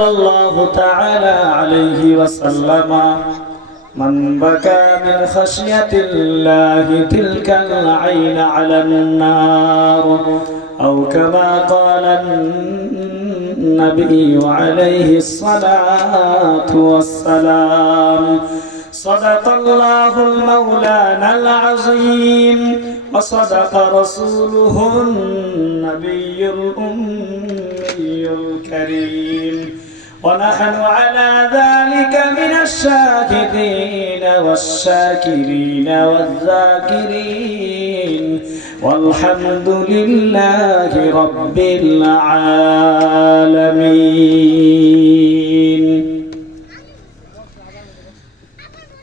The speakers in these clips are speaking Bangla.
সাল্লাল্লাহু তাআলা আলাইহি ওয়াসাল্লাম من بكى من خشية الله تلك العين على النار أو كما قال النبي عليه الصلاة والسلام صدق الله المولانا العظيم وصدق رسوله النبي الأمي الكريم ونحن على ذلك من الشاهدين والشاكرين والذاكرين والحمد لله رب العالمين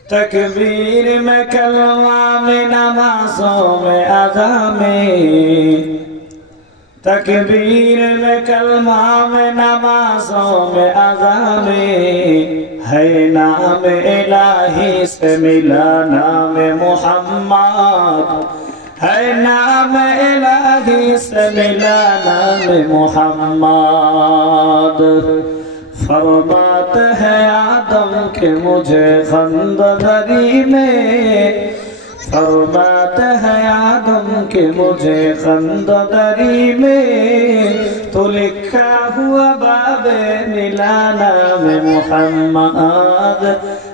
تکبیر میں کلمہ میں نمازوں میں ادا میں تکبیر میں کلمہ میں نمازوں میں ادا میں ہے نام الہی سے ملا نام محمد ہے نام الہی سے ملا نام محمد فرماتے ہیں آدم کہ مجھے خنددری میں فرماتے ہیں آدم کہ مجھے خنددری میں تو لکھا ہوا باب ملا نام محمد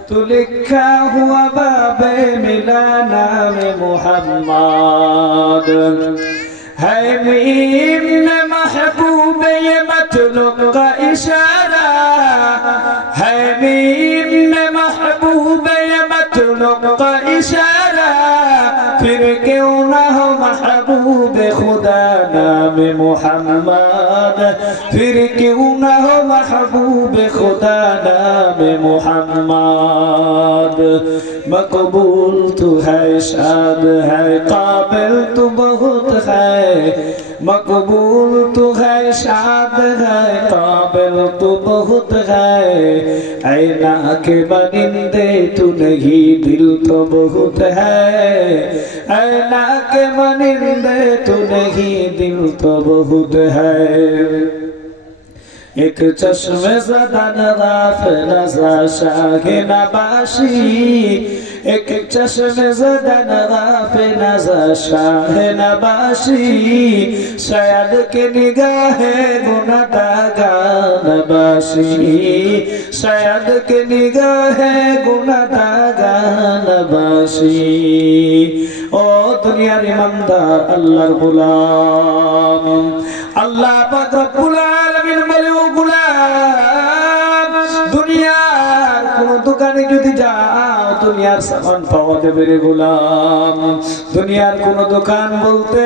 تو لکھا ہوا باب ملا نام محمد ہے میم میں محبوب یہ مطلب کا اشارہ ہے میم میں محبوب یہ مطلب کا اشارہ پھر کیوں نہ ہو محبوب خدا نام محمد پھر کیوں نہ ہو محبوب خدا نام محمد مقبول تو ہے شاد ہے قابل تو بہت ہے مقبول تو ہے شاد ہے قابل تو بہت ہے اینا کے بنندے تو نہیں دل تو بہت ہے اینا کے بنندے تو نہیں دل تو بہت ہے ایک چشم زدن غافل نزا شاہ نباشی ایک چشم زدن غافل نزا شاہ نباشی شاید کہ نگاہ گناہگار نباشی شاید کہ نگاہ گناہگار نباشی او دنیا ایماندار اللہ غلام اللہ پاک رب العالمین বলে ও গোলাম দুনিয়ার কোন দোকানে যদি যাও দুনিয়ার সামান পাওয়া যাবে রে গোলাম দুনিয়ার কোন দোকান বলতে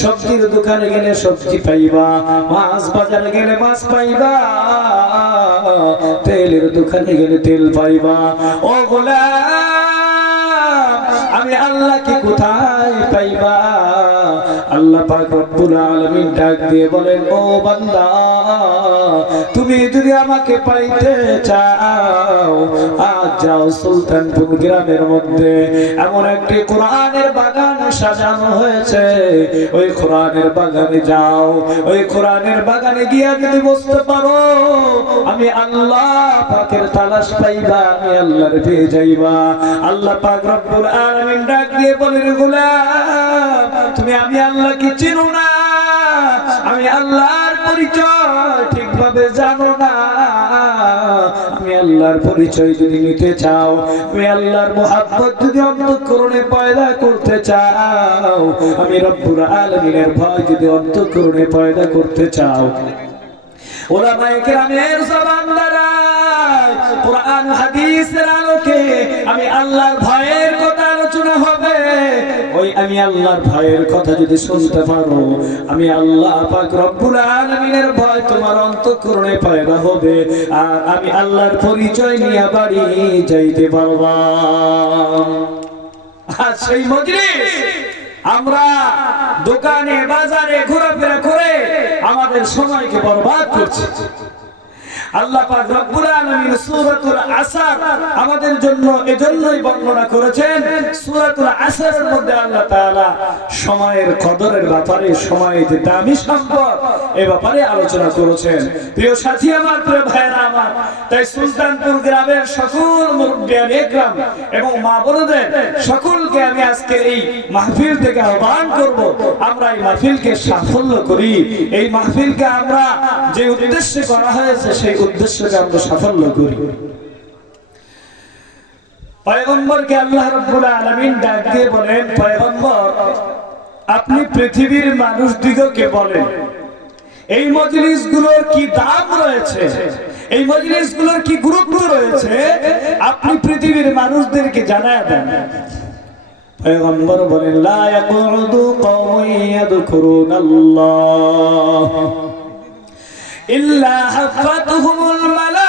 সবজির দোকানে গেলে সবজি পাইবা মাছ বাজারে গেলে মাছ পাইবা তেলের দোকানে গেলে তেল পাইবা ও গোলাম আমি আল্লাহকে কোথায় পাইবা আল্লাহ পাক রব্বুল আলামিন ডাক দিয়ে বলেন ও বান্দা তুমি যদি আমাকে পাইতে চাও আজ যাও সুলতানপুর গ্রামের মধ্যে এমন একটি কোরআনের বাগান সাজানো হয়েছে ওই কোরআনের বাগানে যাও ওই কোরআনের বাগানে গিয়ে যদি বসতে পারো আমি আল্লাহ পাকের তালাশ পাইবা আমি আল্লাহর পেয়ে যাইবা আল্লাহ পাক রব্বুল আলামিন ডাক দিয়ে বলেন গোলাম তুমি আমি আল্লাহকে চিনো না আমি আল্লাহর পরিচয় ঠিকভাবে জানো না আমি আল্লাহর পরিচয় যদি নিতে চাও আমি আল্লাহর মুহাব্বত যদি অন্তঃকরণে পয়দা করতে চাও আমি রব্বুল আলামিনের ভয় যদি অন্তঃকরণে পয়দা করতে চাও উলামায়ে কেরামের জবান দ্বারা কুরআন হাদিসের আলোকে আমি আল্লাহর ভয়ের কথা আলোচনা হবে ওই আমি আল্লাহর ভয়ের কথা যদি শুনতে পারো আমি আল্লাহ পাক রব্বুল আলামিনের ভয় তোমার অন্তঃকরণে পয়দা হবে আর আমি আল্লাহর পরিচয় নিয়ে বাড়ি যাইতে পারবা আর সেই মজলিস আমরা দোকানে বাজারে ঘোরাফেরা করে আমাদের সময়কে বরবাদ করছি আল্লাহ পাক রব্বুল আলামিন সূরাতুল আসর আমাদের জন্য এজন্যই বর্ণনা করেছেন সূরাতুল আসরের মধ্যে আল্লাহ তাআলা সময়ের কদরের ব্যাপারে সময় যে দামি সম্পদ এই ব্যাপারে আলোচনা করেছেন প্রিয় সাথী আমার প্রিয় ভাইরা আমার তাই সুলতানপুর গ্রামের সকল মুরব্বিয়ান একরাম এবং মা বোনদের সকলকে আমি আজকে এই মাহফিল থেকে আহ্বান করব, আমরা এই মাহফিলকে সাফল্য করি। এই মাহফিলকে আমরা যে উদ্দেশ্যে করা হয়েছে সেই উদ্দেশ্যকে আমরা সাফল্য করি। পয়গম্বরকে আল্লাহ রাব্বুল আলামিন ডাক দিয়ে বলেন, পয়গম্বর আপনি পৃথিবীর মানুষদিগকে বলেন এই মজলিসগুলোর কি দাম রয়েছে, এই মজলিসগুলোর কি গুরুত্ব রয়েছে, আপনি পৃথিবীর মানুষদেরকে জানায় দেন। পয়গম্বর বলেন, লা ইয়াকুদু কওমুন ইয়াযকুরুনাল্লাহ ইল্লা হাফাতুহুমুল মালাইকা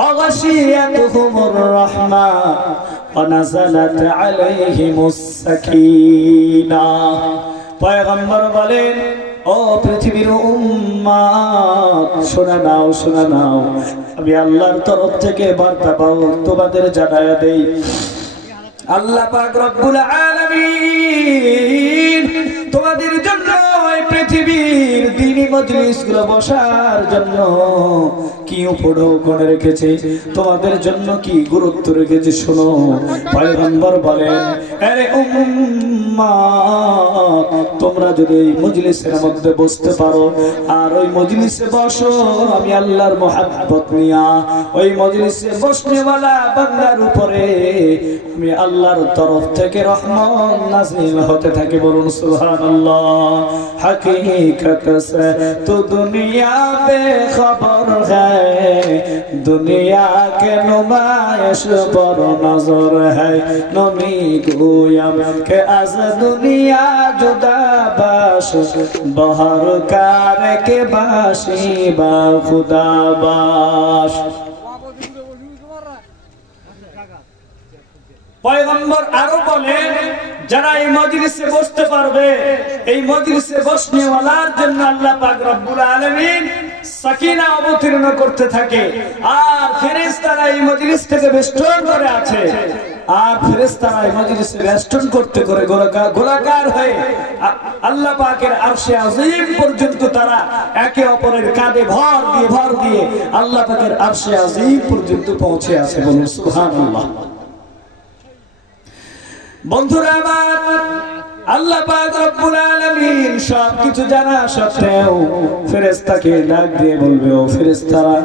ওয়া গাশিয়াতুহুমুর রাহমা ওয়া নাযালাত আলাইহিমুস সাকিনাহ। পয়গম্বর বলেন, ও পৃথিবীর উম্মাত, শোনা নাও, শোনা নাও, আমি আল্লাহর তরফ থেকে বার্তা পাও তোমাদের জানায়া দেই। আল্লাহ পাক রব্বুল আলামিন তোমাদের জন্য এই পৃথিবীর দ্বীনি মজলিসগুলো বসার জন্য কি উপঢৌ করে রেখেছে, তোমাদের জন্য কি গুরুত্ব রেখেছে শোনো। পয়গম্বর বলেন, আরে উম্মাত, তোমরা যদি এই মজলিসের মধ্যে বসতে পারো আর ওই মজলিসে বসো, আমি আল্লাহর মহব্বত নিয়া ওই মজলিসে বসনেওয়ালা বান্দার উপরে আমি আল্লাহর তরফ থেকে রহমত নাযিল হতে থাকে। বলুন সুবহানাল্লাহ। हकीकत से तो दुनिया बेखबर है, दुनिया के नुमाइश पर नजर है, नमी गोयम के आज दुनिया जुदा बाश, बहर कार के बाशी बा खुदा बाश। পয়গম্বর আরো বলেন, যারা এই মজলিসে বসতে পারবে, এই মজলিসে বসনেওয়ালার জন্য আল্লাহ পাক রব্বুল আলামিন সাকিনা অবতীর্ণ করতে থাকে। আর ফেরেশতারা এই মজলিস থেকে বেষ্টন করে আছে, আর ফেরেশতারা এই মজলিসে বেষ্টন করতে করে গোলাকার হয়ে আল্লাহ পাকের আরশে আজিম পর্যন্ত তারা একে অপরের কাঁধে ভর দিয়ে আল্লাহ পাকের আরশে আজিম পর্যন্ত পৌঁছে আছে। বলুন সুবহানাল্লাহ। বন্ধুরা আমার, আল্লাহ পাক রব্বুল আলামিন সবকিছু জানা সত্ত্বেও ফেরেশতাকে ডাক দিয়ে বলবে, ও ফেরেশতারা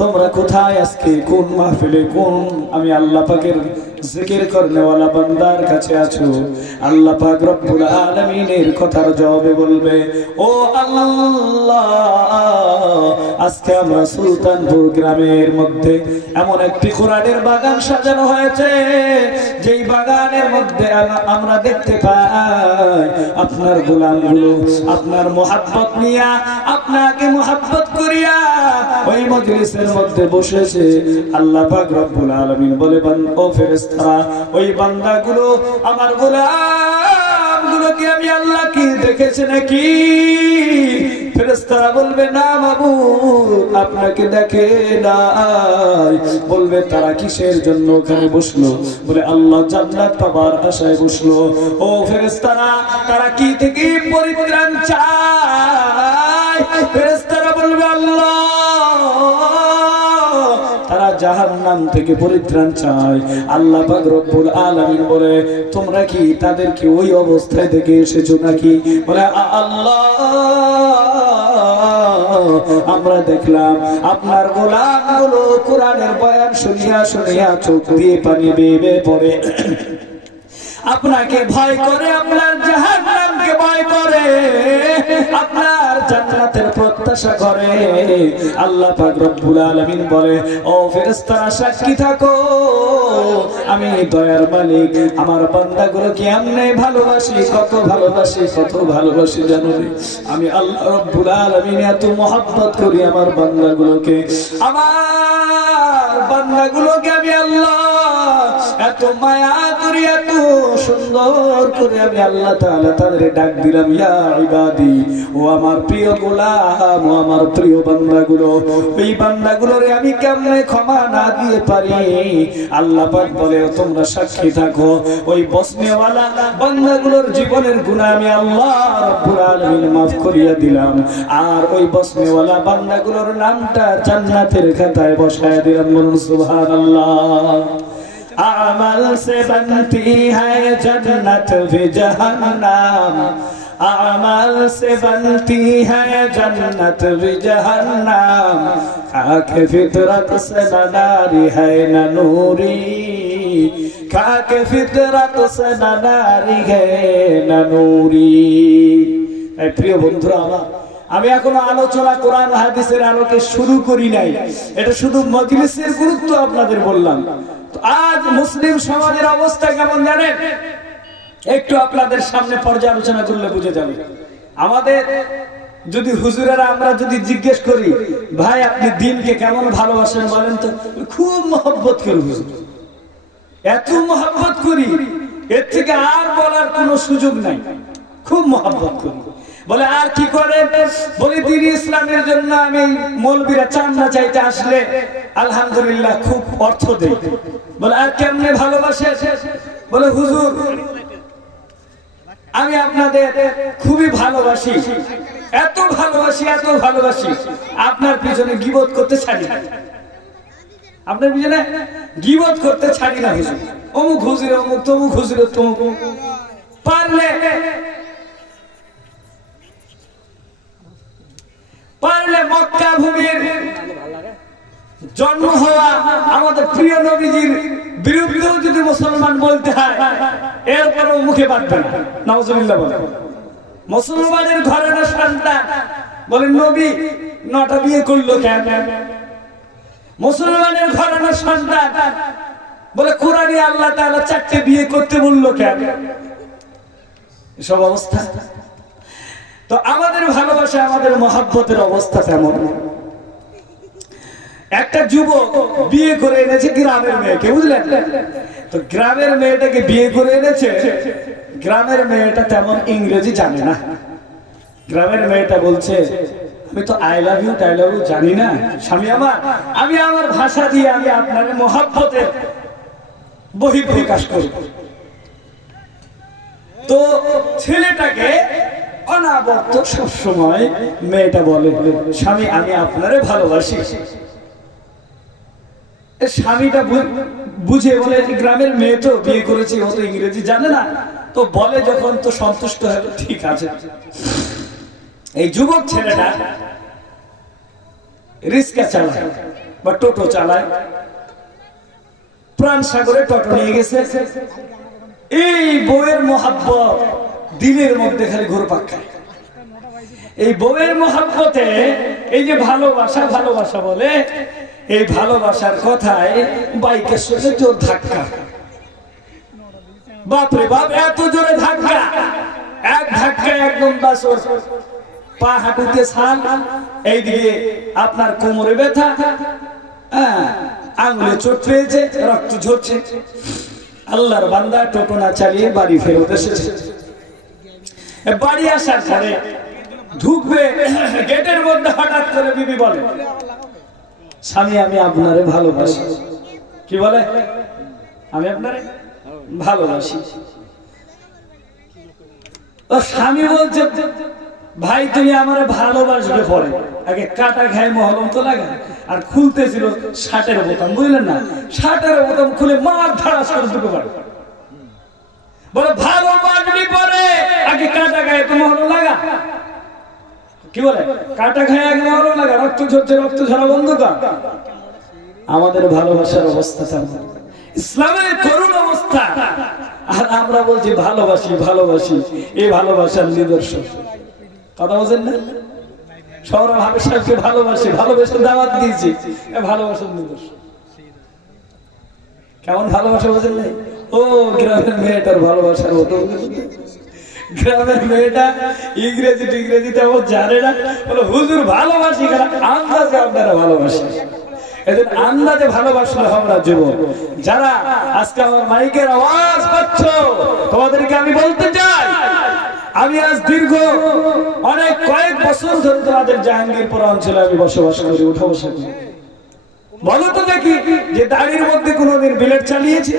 তোমরা কোথায় আজকে, কোন মাহফিলে, কোন আমি আল্লাহ পাকের জিকির করনেওয়ালা বান্দার কাছে আছো? আল্লাহ পাক রব্বুল আলামিনের কথার জবাবে বলবে, ও আল্লাহ, আজকে আমরা সুলতানপুর গ্রামের মধ্যে এমন একটি কোরআনের বাগান সাজানো হয়েছে, যেই বাগানের মধ্যে আমরা দেখতে পাই আপনার গোলামগুলো আপনার মোহাব্বত নিয়া, আপনাকে মোহাব্বত করিয়া ওই মজলিসের মধ্যে বসেছে। আল্লাহ পাক রব্বুল আলামিন বলে, ও ফেরেশতারা, ওই বান্দাগুলো আমার গোলামগুলোকে আমি আল্লাহ কি দেখেছে নাকি? ফেরেশতারা বলবে, না মাবুদ, আপনাকে দেখে নাই। বলবে, তারা কিসের জন্য ওখানে বসলো? বলে, আল্লাহ জান্নাত পাবার আশায় বসলো। ও ফেরেশতারা, তারা কি থেকে পরিত্রাণ চায়? ফেরেশতারা বলবে, আল্লাহ, তারা জাহান্নাম থেকে পরিত্রাণ চায়। আল্লাহ পাক রব্বুল আলামিন বলে, তোমরা কি তাদেরকে ওই অবস্থায় দেখে এসেছো নাকি? বলে, আল্লাহ, আমরা দেখলাম আপনার গোলামগুলো কোরআনের বয়ান শুনিয়া শুনিয়া চোখ দিয়ে পানি বেয়ে পড়ে আপনাকে ভয় করে, আপনার জাহান্নামকে ভয় করে, আপনার জান্নাতের প্রত্যাশা করে। আল্লাহ পাক রব্বুল আলামিন বলে, ও ফেরেশতারা সাক্ষী থাকো, আমি দয়ার মালিক আমার বান্দাগুলো কেমনে ভালোবাসি, কত ভালোবাসি, কত ভালোবাসি জানো? আমি আল্লাহ রব্বুল আলামিন এত মহব্বত করি আমার বান্দাগুলোকে, আমার বান্দাগুলোকে আমি আল্লাহ এত মায়া করে এত সুন্দর করে আমি আল্লাহ তাআলা তাদের ডাক দিলাম, ইয়া ইবাদি, ও আমার প্রিয় গোলাম, ও আমার প্রিয় বান্দাগুলো। এই বান্দাগুলোরে আমি কেমনে ক্ষমা না দিয়ে পারি? আল্লাহ পাক বলে, তোমরা সাক্ষী থাকো, ওই বসনেওয়ালা বান্দাগুলোর জীবনের গুনাহ আমি আল্লাহ রাব্বুল আলামিন মাফ করিয়া দিলাম, আর ওই বসনেওয়ালা বান্দাগুলোর নামটা জান্নাতের খাতায় বসায় দিলাম। বলুন সুবহানাল্লাহ। আমাল সে বনতি হ্যায় জন্নত ভি জাহান্নাম, আমাল সে বনতি হ্যায় জন্নত ভি জাহান্নাম, খাকে ফিতরত সে নারি হ্যায় না নূরি, খাকে ফিতরত সে নারি হ্যায় না নূরি। এই প্রিয় বন্ধুরা আমার, আমি এখনো আলোচনা কোরআন হাদিসের আলোকে শুরু করি নাই, এটা শুধু মজলিসের গুরুত্ব আপনাদের বললাম। তো আজ মুসলিম সমাজের অবস্থা কেমন জানেন? একটু আপনাদের সামনে পর্যালোচনা করলে বুঝে যাবে। আমাদের যদি হুজুরেরা আমরা যদি জিজ্ঞেস করি, ভাই আপনি দিনকে কেমন ভালোবাসেন বলেন তো, খুব মহব্বত করি হুজুর, এত মহব্বত করি, এর থেকে আর বলার কোনো সুযোগ নাই, খুব মহব্বত করি। বলে আর কি করে? বলে দিন ইসলামের জন্য আমি মৌলবীরা চান্দা চাইতে আসলে আলহামদুলিল্লাহ খুব অর্থ দেই। বলে আর কেমনে ভালোবাসে? বলে হুজুর আমি আপনাদের খুবই ভালোবাসি, এত ভালোবাসি, এত ভালোবাসি, আপনার পিছনে গীবত করতে ছাড়ি না, আপনার পিছনে গীবত করতে ছাড়ি না হুজুর, অমুক হুজুর অমুক, তমুক হুজুর তমুক, পারলে পারলে মক্কা ভূমির জন্ম হওয়া আমাদের প্রিয় নবীজির বিরুদ্ধেও যদি মুসলমান বলতে হয়, এরপরও মুখে বাঁধবে না। নাউজুবিল্লাহ বলে মুসলমানের ঘরের সন্তান বলেন নবী 9টা বিয়ে করলো কেন? মুসলমানের ঘরের সন্তান বলে কোরআনে আল্লাহ তাআলা 4টে বিয়ে করতে বললো কেন? এসব অবস্থা। তো আমাদের ভালোবাসা, আমাদের মহব্বতের অবস্থা কেমন? একটা যুবক বিয়ে করে এনেছে গ্রামের মেয়েকে, বুঝলেন? তো গ্রামের মেয়েটাকে বিয়ে করে এনেছে, গ্রামের মেয়েটা তেমন ইংরেজি জানে না। গ্রামের মেয়েটা বলছে, আমি তো আই লাভ ইউ টাই লাভ ইউ জানি না স্বামী আমার, আমি আমার ভাষা দিয়ে আমি আপনার মহব্বতের বহিঃপ্রকাশ করব। তো ছেলেটাকে অনাবর্ত সবসময় মেয়েটা বলে, স্বামী আমি আপনারে ভালোবাসি। স্বামীটা বুঝে বলে, গ্রামের মেয়ে তো বিয়ে করেছে, ও তো ইংরেজি জানে না, তো বলে যখন তো সন্তুষ্ট হলো, ঠিক আছে। এই যুবক ছেলেটা রিক্সা চালায় বা টোটো চালায়, প্রাণ সাগরে টোটো নিয়ে গেছে। এই বউয়ের মহব্বত দিলের মধ্যে খালি ঘুরপাক খায়। এই বউয়ের মহব্বতে এই যে ভালোবাসা ভালোবাসা বলে, এই ভালোবাসার কথায় বাইকের সঙ্গে জোর ধাক্কা, বাপরে বাপ এত জোরে ধাক্কা, এক ধাক্কায় একদম বাস পা হাঁটুতে ছাল, এইদিকে আপনার কোমরে ব্যথা, আঙুলে চোট পেয়েছে, রক্ত ঝরছে। আল্লাহর বান্দা টোটো না চালিয়ে বাড়ি ফেরত এসেছে। বাড়ি আসার পরে ঢুকবে, গেটের মধ্যে হঠাৎ করে বিবি বলে, স্বামী আমি আপনারে ভালোবাসি। কি বলে? আমি আপনারে ভালোবাসি। ও স্বামী বলছে, ভাই তুমি আমার ভালোবাসবে পরে, আগে কাটা খায় মহলম তো লাগা। আর খুলতেছিল শার্টের বোতাম, বুঝলেন না? শার্টের বোতাম খুলে মার ধাড়াস করে ঢুকে পারে। বলে ভালোবাসবি পরে, আগে কাটা গায়ে তো মহলম লাগা। কি বলে? কাটা খায় আগে মহলম লাগা, রক্ত ঝরছে, রক্ত ঝরা বন্ধ কর। আমাদের ভালোবাসার অবস্থা ইসলামের করুণ অবস্থা, আর আমরা বলছি ভালোবাসি ভালোবাসি। এই ভালোবাসার নিদর্শন কথা বলছেন না? সৌরভ হাবিব সাহেবকে ভালোবাসি, ভালোবেসে দাওয়াত দিয়েছি, ভালোবাসার নিদর্শন। কেমন ভালোবাসা বোঝেন নাই? ও গ্রামের মেয়েটার ভালোবাসার মতো, গ্রামের মেয়েটা ইংরেজি তেমন জানে না, বলে হুজুর ভালোবাসি, আন্দাজে আপনারা ভালোবাসি। এদের আন্দাজে ভালোবাসলে আমরা যুবক যারা আজকে আমার মাইকের আওয়াজ পাচ্ছ, তোমাদেরকে আমি বলতে চাই, আমি আজ দীর্ঘ অনেক কয়েক বছর ধরে তোমাদের জাহাঙ্গীরপুর অঞ্চলে আমি বসবাস করি, উঠা বসা করি। বলো তো দেখি যে দাড়ির মধ্যে কোনোদিন বিলেট চালিয়েছে?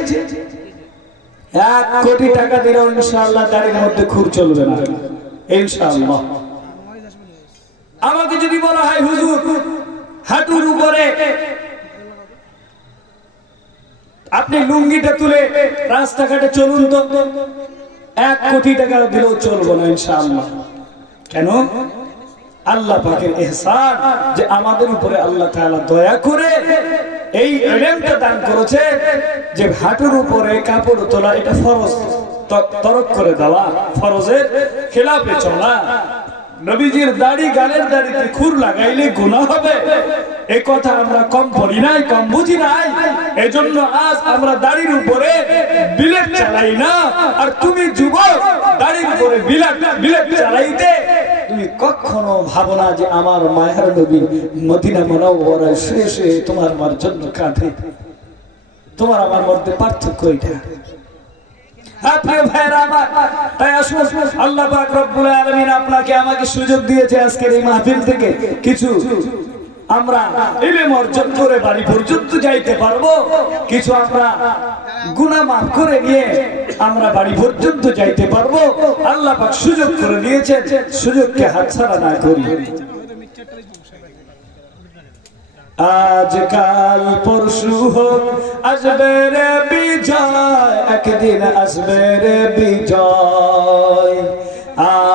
1 কোটি টাকা দিলেও ইনশাআল্লাহ দাড়ির মধ্যে খুর চলবে না, ইনশাআল্লাহ। আমাকে যদি বলা হয় হুজুর হাঁটুর উপরে আপনি লুঙ্গিটা তুলে রাস্তাঘাটে চলুন তো, 1 কোটি টাকা দিলেও চলবো না ইনশাআল্লাহ। কেন? আল্লাহ পাকের ইহসান যে আমাদের উপরে আল্লাহ তাআলা দয়া করে এই ইলমটা দান করেছে যে হাঁটুর উপরে কাপড় তোলা এটা ফরজ, তরক করে দেওয়া, ফরজের খেলাফে চলা। নবীজির দাড়ি, গালের দাড়িতে খুর লাগাইলে গুনাহ হবে, এই কথা আমরা কম পড়ি নাই, কম বুঝি নাই। এজন্য আজ আমরা দাড়ির উপরে বিলেট চালাই না। আর তুমি যুবক দাড়ির উপরে বিলেট চালাইতে তুমি কখনো ভাবো না যে আমার মায়ের নবী মদিনা মুনাওয়ারায় শুয়ে শুয়ে তোমার আমার জন্য কাঁদে। তোমার আমার মধ্যে পার্থক্য এটা। আল্লাহ পাক রব্বুল আলামিন আপনাকে আমাকে সুযোগ দিয়েছে আজকের এই মাহফিল থেকে কিছু আমরা ইলম অর্জন করে বাড়ি পর্যন্ত যাইতে পারবো, কিছু আমরা গুনাহ মাফ করে নিয়ে আমরা বাড়ি পর্যন্ত যাইতে পারবো। আল্লাহ পাক সুযোগ করে দিয়েছেন, সুযোগকে হাতছাড়া না করি। আজকাল পরশু হোক আসবে রে বিজয়, একদিন আসবে রে বিজয়।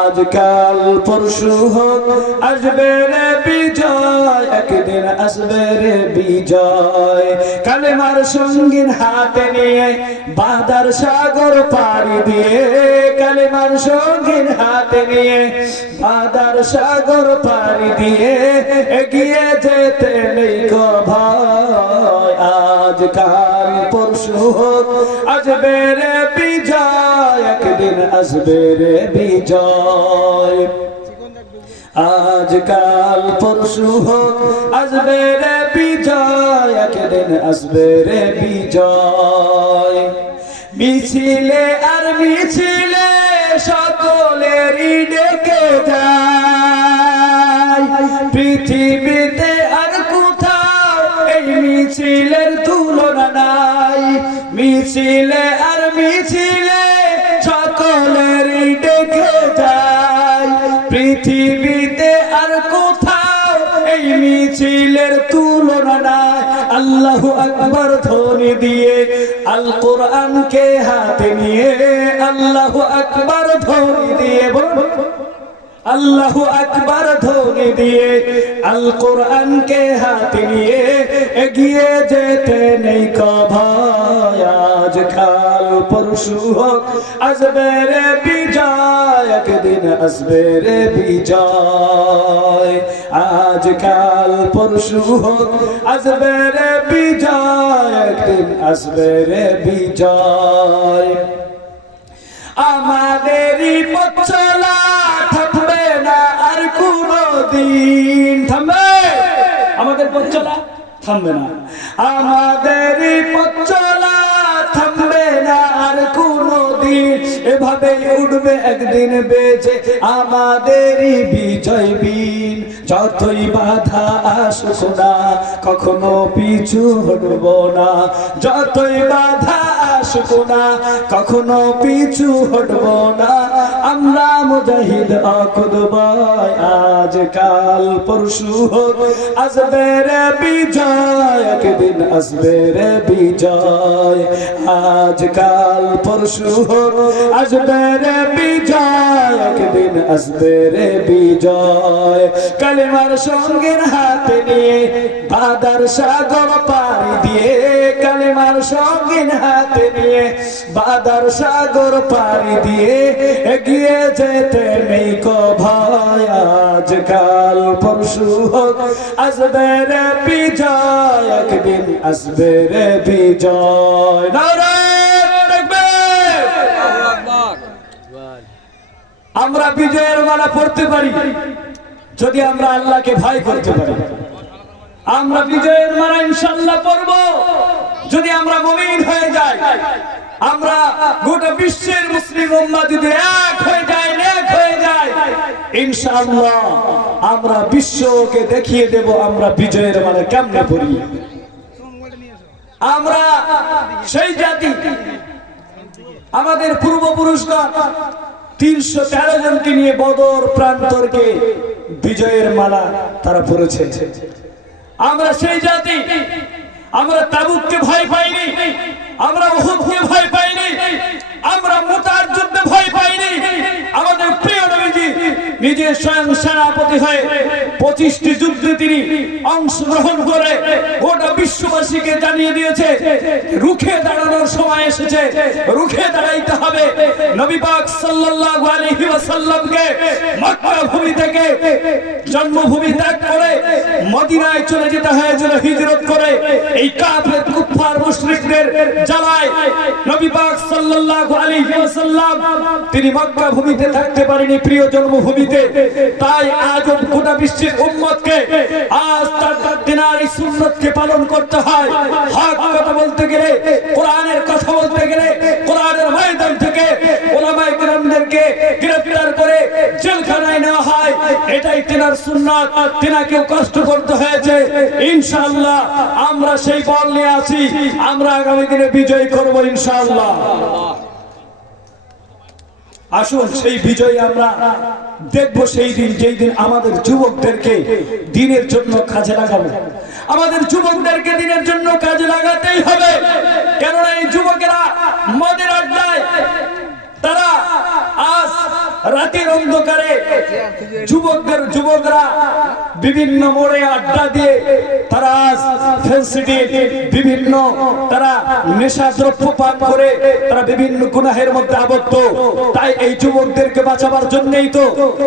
আজকাল পরশু হোক আসবে রে বিজয়, একদিন আসবে রে বিজয়। কালেমার সঙ্গীন হাতে নিয়ে বাঁধার সাগর পাড়ি দিয়ে, কালেমার সঙ্গীন হাতে নিয়ে বাঁধার সাগর পাড়ি দিয়ে এগিয়ে যেতে নেই গো ভয়। আজকাল পরশু হোক আসবে রে বিজয়, একদিন আসবে রে বিজয়। আজকাল পরশু হোক আসবে রে বিজয়, একদিন আসবে রে বিজয়। মিছিলে আর মিছিলে সকলেরই ডেকে যায়, পৃথিবীতে আর কোথাও এই মিছিলের তুলনা নাই। মিছিলে আর মিছিলে সকলেরই ডেকে যায়, পৃথিবীতে আর কোথাও এই মিছিলের তুলনা নাই। আল্লাহু আকবার ধ্বনি দিয়ে আল কোরআনকে হাতে নিয়ে, আল্লাহু আকবার ধ্বনি দিয়ে বলুন, আল্লাহু আকবার ধ্বনি দিয়ে আল কোরআনকে হাতে নিয়ে এগিয়ে যেতে নেই কো ভয়। আজকাল পরশু হোক আসবে রে বিজয়, একদিন আসবে রে বিজয়। আজকাল পরশু হোক আসবে রে বিজয়, একদিন আসবে রে বিজয়। আমাদেরই পথ চলা থামবে না আর কোনদিন, থামবে আমাদের পথ চলা থামবে না, আমাদেরই পথ চলা থামবে না আর কোনদিন। এভাবে উঠবে একদিন বেজে আমাদেরই বিজয় বিন। যতই বাধা আসুক না কখনো পিছু হটব না, যতই বাধা আসুক না কখনো পিছু হটব না। আমরা মুজাহিদ অকুদবাই, আজকাল পরশু হোক আসবে রে বিজয়, একদিন আসবে রে বিজয়। আজকাল পরশু হোক আসবে রে বিজয়, একদিন আসবে রে বিজয়। কালেমার সঙ্গীর হাতে নিয়ে বাঁধার সাগর পাড়ি দিয়ে, কালেমার সঙ্গীর হাতে নিয়ে বাঁধার সাগর পাড়ি দিয়ে এগিয়ে যেতে নেই কো ভয়। আজকাল পরশু হোক আসবে রে বিজয়, একদিন আসবে রে বিজয়। আমরা বিজয়ের মালা পড়তে পারি যদি আমরা আল্লাহকে ভয় করতে পারি। আমরা বিজয়ের মালা ইনশাআল্লাহ পড়ব যদি আমরা মুমিন হয়ে যাই। আমরা গোটা বিশ্বের মুসলিম উম্মাহ যদি এক হয়ে যায়, এক হয়ে যায়, ইনশাআল্লাহ আমরা বিশ্বকে দেখিয়ে দেব আমরা বিজয়ের মালা কেমনে পড়ি। আমরা সেই জাতি, আমাদের পূর্বপুরুষগণ 313 জনকে নিয়ে বদর প্রান্তরকে বিজয়ের মালা তারা পড়েছে। আমরা সেই জাতি, আমরা তাবুককে ভয় পাইনি, আমরা উহুদকে ভয় পাইনি, আমরা মুতার যুদ্ধে ভয় পাইনি। আমাদের প্রিয় নবীজি নিজে স্বয়ং সেনাপতি হয়ে 25টি যুদ্ধে তিনি অংশগ্রহণ করে গোটা বিশ্ববাসীকে জানিয়ে দিয়েছে রুখে দাঁড়ানোর সময় এসেছে, রুখে দাঁড়াইতে হবে। নবী পাক সাল্লাল্লাহু আলাইহি ওয়াসাল্লামকে মক্কা ভূমি থেকে জন্মভূমি ত্যাগ করে মদিনায় চলে যেতে হয়েছিল হিজরত করে। এই কাফের কুফার মুশরিকদের জ্বালায় নবী পাক সাল্লাল্লাহু আলাইহি ওয়াসাল্লাম তিনি মক্কা ভূমিতে থাকতে পারেনি, প্রিয় জন্মভূমিতে। তাই আজ গোটা বিশ্বের উম্মতকে আজ তার দিনের এই সুন্নতকে পালন করতে হয়। হক কথা বলতে গেলে, কোরআনের কথা বলতে গেলে, কোরআনের ময়দান থেকে উলামায়ে কেরামদেরকে গ্রেফতার করে জেলখানায় নেওয়া হয়। এটাই তিনার সুন্নাত, তিনাকেও কষ্ট করতে হয়েছে। ইনশাআল্লাহ আমরা সেই বল নিয়ে আছি, আমরা আগামী দিনে বিজয় করব ইনশাআল্লাহ। আসুন সেই বিজয় আমরা দেখব সেই দিন, যেই দিন আমাদের যুবকদেরকে দিনের জন্য কাজে লাগাবো। আমাদের যুবকদেরকে দিনের জন্য কাজে লাগাতেই হবে, কেননা এই যুবকেরা মদের আড্ডায় তারা আজ রাতের অন্ধকারে যুবকরা বিভিন্ন মোড়ে আড্ডা দিয়ে তারা আজ ফেন্সিডি বিভিন্ন তারা নেশা দ্রব্য পান করে তারা বিভিন্ন গুনাহের মধ্যে আবদ্ধ। তাই এই যুবকদেরকে বাঁচাবার জন্যই তো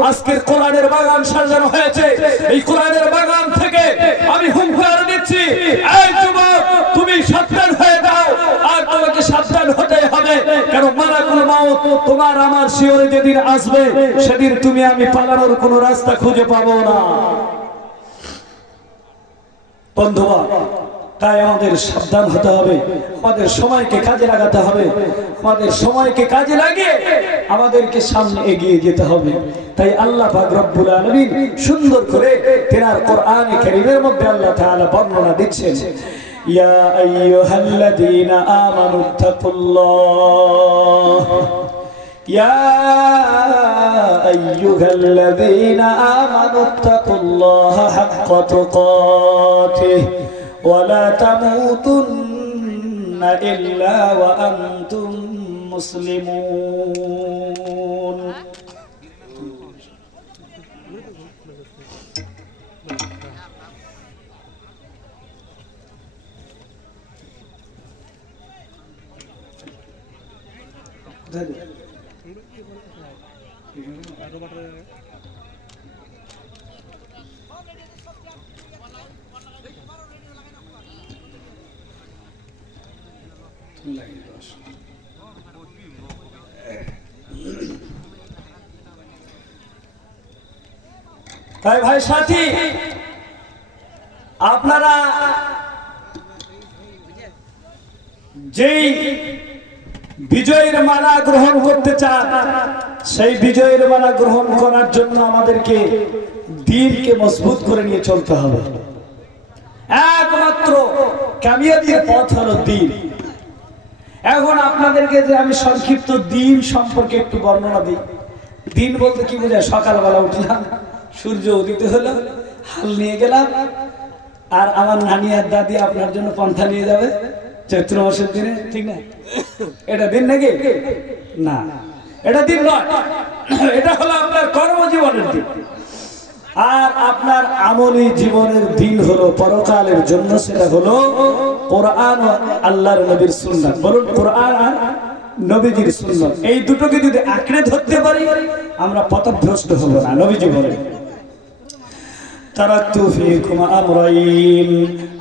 আজকের কোরআনের বাগান সাজানো হয়েছে। এই কোরআনের বাগান থেকে আমি হুঁশিয়ার দিচ্ছি, এই যুবক তুমি সাবধান হয়ে যাও, আর তোমাকে সাবধান হতে হবে, কারণ মালাকুল মাউত তোমার আমার শিয়রে যেদিন আসবে সেদিন তুমি আমি পালানোর কোনো রাস্তা খুঁজে পাবো না। বন্ধুরা, তাই আমাদের সাবধান হতে হবে, আমাদের সময়কে কাজে লাগাতে হবে, আমাদের সময়কে কাজে লাগিয়ে আমাদেরকে সামনে এগিয়ে যেতে হবে। তাই আল্লাহ পাক রব্বুল আলামিন সুন্দর করে তিনার কোরআনে কারীমের মধ্যে আল্লাহ তাআলা বর্ণনা দিচ্ছেন, ইয়া আইয়ুহাল্লাযীনা আমানুত্তাকুল্লাহ, ইয়া আইয়ুহাল্লাযীনা আমানুত্তাকুল্লাহ হাক্কা তুকাতিহি ওয়া লা তামুতুন্না ইল্লা ওয়া আনতুম মুসলিমুন। তাই ভাই সাথী, আপনারা যেই বিজয়ের মালা গ্রহণ করতে চান, সেই বিজয়ের মালা গ্রহণ করার জন্য আমাদেরকে দ্বীনকে মজবুত করে নিয়ে চলতে হবে। একমাত্র কামিয়াবির পথ হলো দ্বীন। এখন আপনাদেরকে যে আমি সংক্ষিপ্ত দ্বীন সম্পর্কে একটু বর্ণনা দিই। দ্বীন বলতে কি বোঝায়? সকালবেলা উঠলাম, সূর্য উদিত হলো, হাল নিয়ে গেলাম, আর আমার নানি আর দাদি আপনার জন্য পন্থা নিয়ে যাবে চৈত্র মাসের দিনে, ঠিক না? এটা দিন নাকি? না, এটা দিন নয়, এটা হলো আপনার কর্মজীবনের দিন। আর আপনার আমলি জীবনের দিন হলো পরকালের জন্য, সেটা হলো কোরআন ও আল্লাহর নবীর সুন্নাত। বলুন, কোরআন আর নবীজির সুন্নাত, এই দুটোকে যদি আঁকড়ে ধরতে পারি আমরা পথভ্রষ্ট হব না। নবীজি বলেন, তারাকতু ফীকুম আমরাইন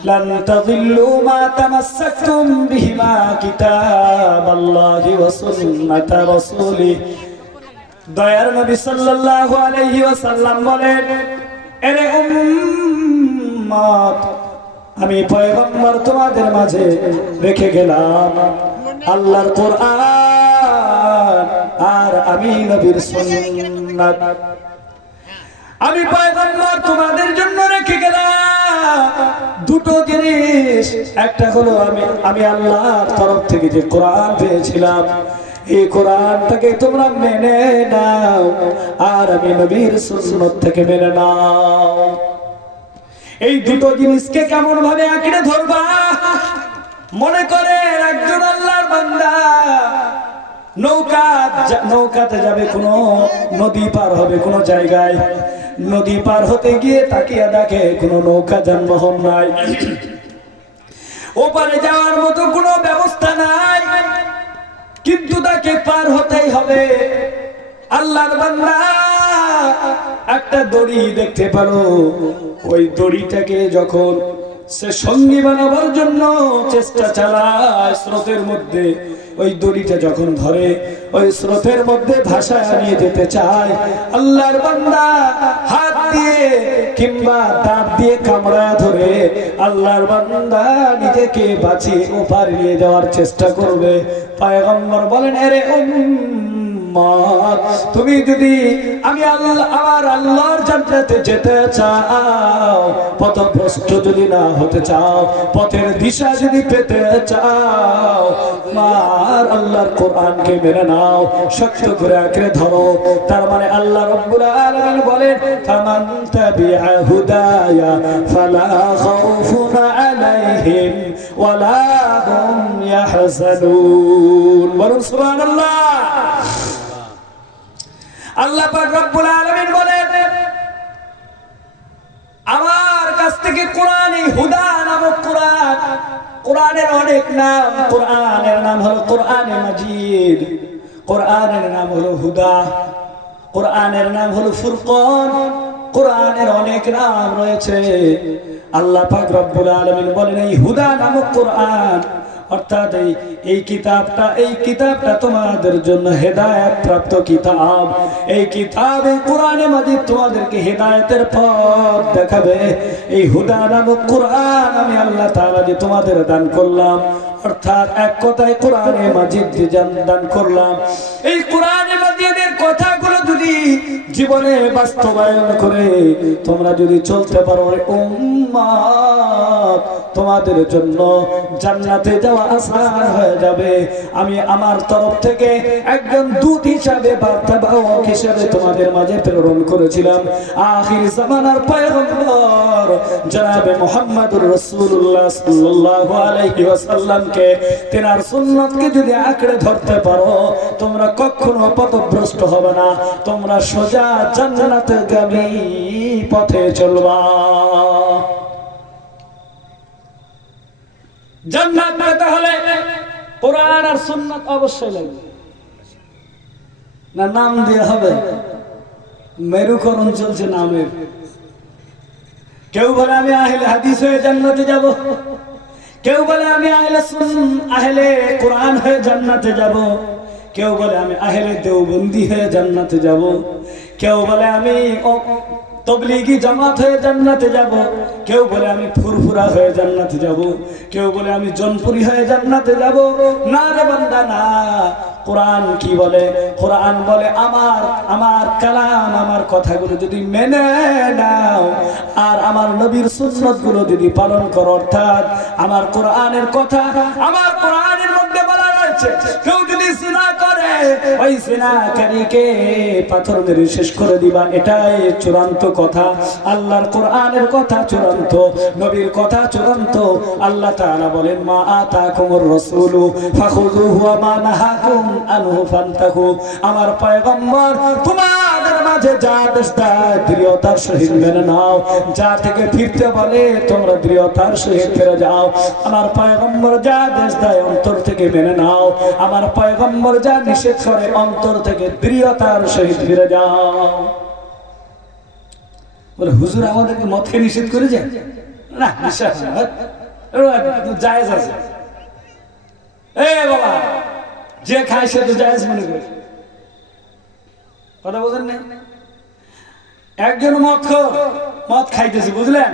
লান তাযিল্লু মা তামাসসাকতুম বিহিমা কিতাবাল্লাহি ওয়া সুন্নাতা রাসূলিহি। দয়ার নবী সাল্লাল্লাহু আলাইহি ওয়াসাল্লাম বলেন, এরে উম্মত আমি পয়গম্বর তোমাদের মাঝে রেখে গেলাম আল্লাহর কোরআন আর আমি নবীর সুন্নাত। আমি পয়গম্বর তোমাদের জন্য রেখে গেলাম দুটো জিনিস। একটা হলো আমি আল্লাহর তরফ থেকে যে কোরআন পেয়েছিলাম, এই কোরআনটাকে তোমরা মেনে নাও, আর আমি নবীর সুন্নাত থেকে মেনে নাও। এই দুটো জিনিসকে কেমন ভাবে আঁকড়ে ধরবা? মনে করে একজন আল্লাহর বান্দা নৌকাতে যাবে, কোনো নদী পার হবে কোনো জায়গায়, নদী পার হতে গিয়ে তাকিয়ে দেখে কোনো নৌকা যানবাহন নাই, ওপারে যাওয়ার মতো কোনো ব্যবস্থা নাই, কিন্তু তাকে পার হতেই হবে। আল্লাহর বান্দা একটা দড়ি দেখতে পারো, ওই দড়িটাকে যখন সে সঙ্গী বানাবার জন্য চেষ্টা চালায় স্রোতের মধ্যে, ওই দড়িটা যখন ধরে ওই স্রোতের মধ্যে ভাসায় নিয়ে যেতে চায়, আল্লাহর বান্দা হাত দিয়ে কিংবা দাঁত দিয়ে কামড়া ধরে আল্লাহর বান্দা নিজেকে বাঁচিয়ে ওপার নিয়ে যাওয়ার চেষ্টা করবে। পয়গম্বর বলেন, আরে তুমি যদি আমার আল্লাহর জান্নাতে যেতে চাও, পথভ্রষ্ট যদি না হতে চাও, পথের দিশা যদি পেতে চাও, আর আল্লাহর কোরআনকে মেনে নাও, শক্ত করে আঁকড়ে ধরো। তার মানে আল্লাহ রাব্বুল আলামিন বলেন, ফামান তাবিআ হুদায়া ফালা খাউফুন আলাইহিম ওয়ালা হুম ইয়াহজানুন। বলুন সুবহানাল্লাহ। আল্লাহ পাক রব্বুল আলামিন বলেন, আমার কাছ থেকে কোরআন, হুদা নামক কোরআন, কোরআনের অনেক নাম, কোরআনের নাম হলো কোরআনে মাজিদ, কোরআনের নাম হলো হুদা, কোরআনের নাম হলো ফুরকান, কোরআনের অনেক নাম রয়েছে। আল্লাহ পাক রব্বুল আলামিন বলেন, এই হুদা নামক কোরআন অর্থাৎ এই কিতাবটা তোমাদের জন্য হেদায়েত প্রাপ্ত কিতাব। এই কিতাবে কোরআনে মাজিদ তোমাদেরকে হেদায়েতের পথ দেখাবে। এই হুদা নামক কোরআন আমি আল্লাহ তাআলা যে তোমাদের দান করলাম, অর্থাৎ এক কথায় কোরআনে মাজিদ যে দান করলাম, এই কোরআনে মাজিদের কথাগুলো যদি জীবনে বাস্তবায়ন করে তোমরা যদি চলতে পারো, উম্মত তোমাদের জন্য জান্নাতে যাওয়া আসান হয়ে যাবে। আমি আমার তরফ থেকে একজন দূত হিসাবে, বার্তাবাহক হিসাবে তোমাদের মাঝে প্রেরণ করেছিলাম আখির জামানার পয়গম্বর জনাবে মুহাম্মদুর রাসূলুল্লাহ সাল্লাল্লাহু আলাইহি ওয়াসাল্লামকে। তেনার সুন্নাতকে যদি আঁকড়ে ধরতে পারো, তোমরা কখনো পথভ্রষ্ট হবে না, তোমরা সোজা জান্নাতগামী পথে চলবা। জান্নাত পেতে হলে কোরআন আর সুন্নাত অবশ্যই লাগবে, না নাম দিয়ে হবে? মেরুকরণ চলছে নামের। কেউ বলে আমি আহলে হাদিস হয়ে জান্নাতে যাব, কেউ বলে আমি আহলে কোরআন হয়ে জান্নাতে যাব, কেউ বলে আমি আহলে দেওবন্দি হয়ে জান্নাতে যাব, কেউ বলে আমি তবলিগি জামাত হয়ে জান্নাতে যাব, কেউ বলে আমি ফুরফুরা হয়ে জান্নাতে যাব, কেউ বলে আমি জনপুরি হয়ে জান্নাতে যাব। না রে বান্দা না, কোরআন কি বলে? কোরআন বলে আমার কালাম, আমার কথাগুলো যদি মেনে নাও আর আমার নবীর সুন্নাতগুলো যদি পালন করো, অর্থাৎ আমার কোরআনের কথা, আমার কোরআনের মধ্যে বলা রয়েছে কেউ যদি জিনা করে ওই জিনাকারীকে পাথর মেরে শেষ করে দিবা, এটাই চূড়ান্ত কথা। আল্লাহর কোরআনের কথা চূড়ান্ত, নবীর কথা চূড়ান্ত। আল্লাহ তাআলা বলেন, মা আতাকুমুর রাসূলু ফাখুযুহু ওয়া মা নাহাকুম আনহু ফান্তাহু। আমার পয়গম্বর তোমাদের মাঝে যা আদেশ দেয় দৃঢ়তার সহিত মেনে নাও, যা থেকে ফিরতে বলে তোমরা দৃঢ়তার সহিত ফিরে যাও। আমার পয়গম্বর যা আদেশ দেয় অন্তর থেকে মেনে নাও, আমার পয়গম্বর যা নিষেধ করে অন্তর থেকে দৃঢ়তার সহিত ফিরে যাও। বলে হুজুর আমাদেরকে মদ খেয়ে নিষেধ করেছে? না, নিষেধ জায়েজ আছে। এ বাবা, যে খায় সে তো জায়েজ মনে করে, কথা বোঝেন না? একজন মদ খাইতেছে, বুঝলেন?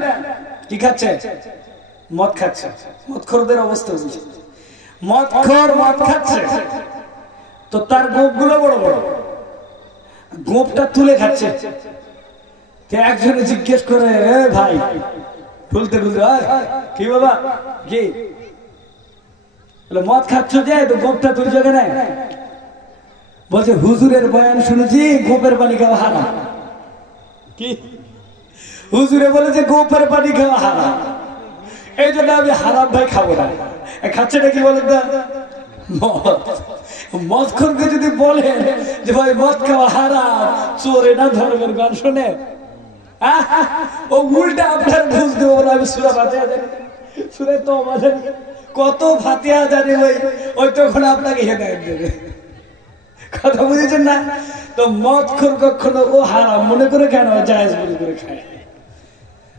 কি খাচ্ছে? মদ খাচ্ছে, মদখোরদের অবস্থা বুঝছে, মদখোর মদ খাচ্ছে, তো তার গোপগুলো বড় বড়, গোপটা তুলে খাচ্ছে। একজনে জিজ্ঞেস করে, ভাই তুলতে তুলতে, কি বাবা কি মদ খাচ্ছ যে, তো গোপটা তুলছো কেন? বলছে হুজুরের বয়ান শুনেছি গোপের পানি খাওয়া হারাম। কি হুজুরে বলেছে গোপের পানি খাওয়া হারাম, এই জন্য আমি হারাম ভাই খাবো না। খাচ্ছে নাকি বলেন না? মদখোরকে যদি বলেন যে ভাই মদ খাওয়া হারাম, চোরে না ধর্মের গান শুনে ও উল্টা আপনার বুঝ দেবো না। আমি সূরা ফাতিহা জানি, সূরা তওবা জানি, কত ফাতিহা জানি, ওই তখন আপনাকে হেদায়েত দেবে। কথা বুঝেছেন না? তো মদখোর কখনো ও হারাম মনে করে কেন জায়েজ মনে করে খায়,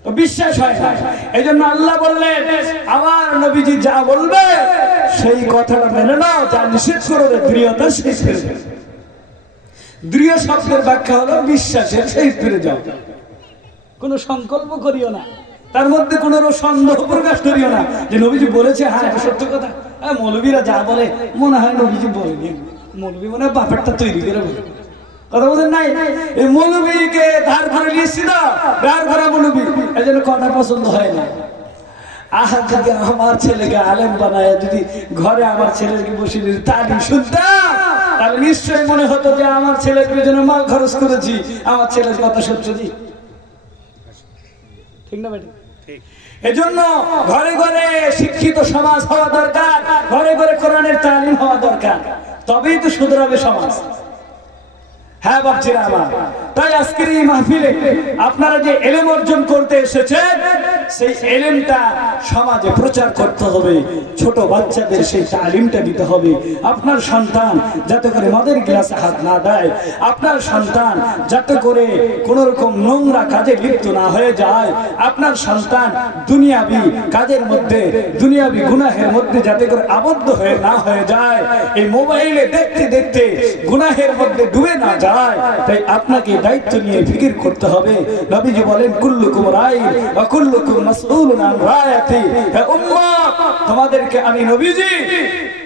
তো বিশ্বাস হয় না। এই জন্য আল্লাহ বললেন আমার নবীজি যা বলবে সেই কথাটা মেনে নাও, যা নিষেধ করবে দৃঢ়তা সেই ফিরে যাও। দৃঢ় শব্দের ব্যাখ্যা হলো বিশ্বাসের সেই ফিরে যাও। কোনো সংকল্প করিও না, তার মধ্যে কোনো সন্দেহ প্রকাশ করিও না যে নবীজি বলেছে, হ্যাঁ এটা সত্য কথা। মৌলবীরা যা বলে মনে হয় নবীজি বলেনি, মৌলবী মনে হয় বাপেরটা তৈরি করে বলে। কথা বলেন নাই, এই মৌলবীকে ধার করে নিয়েছি না, ধার করা মৌলবী, এই জন্য কথা পছন্দ হয় না। যদি আমার ছেলেকে আলেম বানায়, যদি ঘরে আমার ছেলেকে বসে তালিম শুনতাম, তাহলে নিশ্চয়ই মনে হতো যে আমার ছেলের পেছনে মাল খরচ করেছি, আমার ছেলের কথা সত্য। ঠিক না বেটি? এজন্য ঘরে ঘরে শিক্ষিত সমাজ হওয়া দরকার, ঘরে ঘরে কোরআনের তালিম হওয়া দরকার, তবেই তো শুধরাবে সমাজ। হ্যাঁ বাচ্চারা আমার, তাই আজকের এই মাহফিলে আপনারা যে ইলম অর্জন করতে এসেছেন, সেই ইলমটা সমাজে প্রচার করতে হবে, ছোট বাচ্চাদের সেই তালিমটা দিতে হবে। আপনার সন্তান যাতে করে মদের গ্লাসে হাত না দেয়, আপনার সন্তান যাতে করে কোন রকম নোংরা কাজে লিপ্ত না হয়ে যায়, আপনার সন্তান দুনিয়াবি কাজের মধ্যে, দুনিয়াবি গুনাহের মধ্যে যাতে করে আবদ্ধ হয়ে না হয়ে যায়, এই মোবাইলে দেখতে দেখতে গুনাহের মধ্যে ডুবে না যায়। তাই আপনাকে দায়িত্ব নিয়ে ফিকির করতে হবে। নবীজি বলেন কুল্লুকুম রাইন ওয়া কুল্লুকুম মাসউলুন আন রায়াতি। হে উম্মত, তোমাদেরকে আমি নবীজি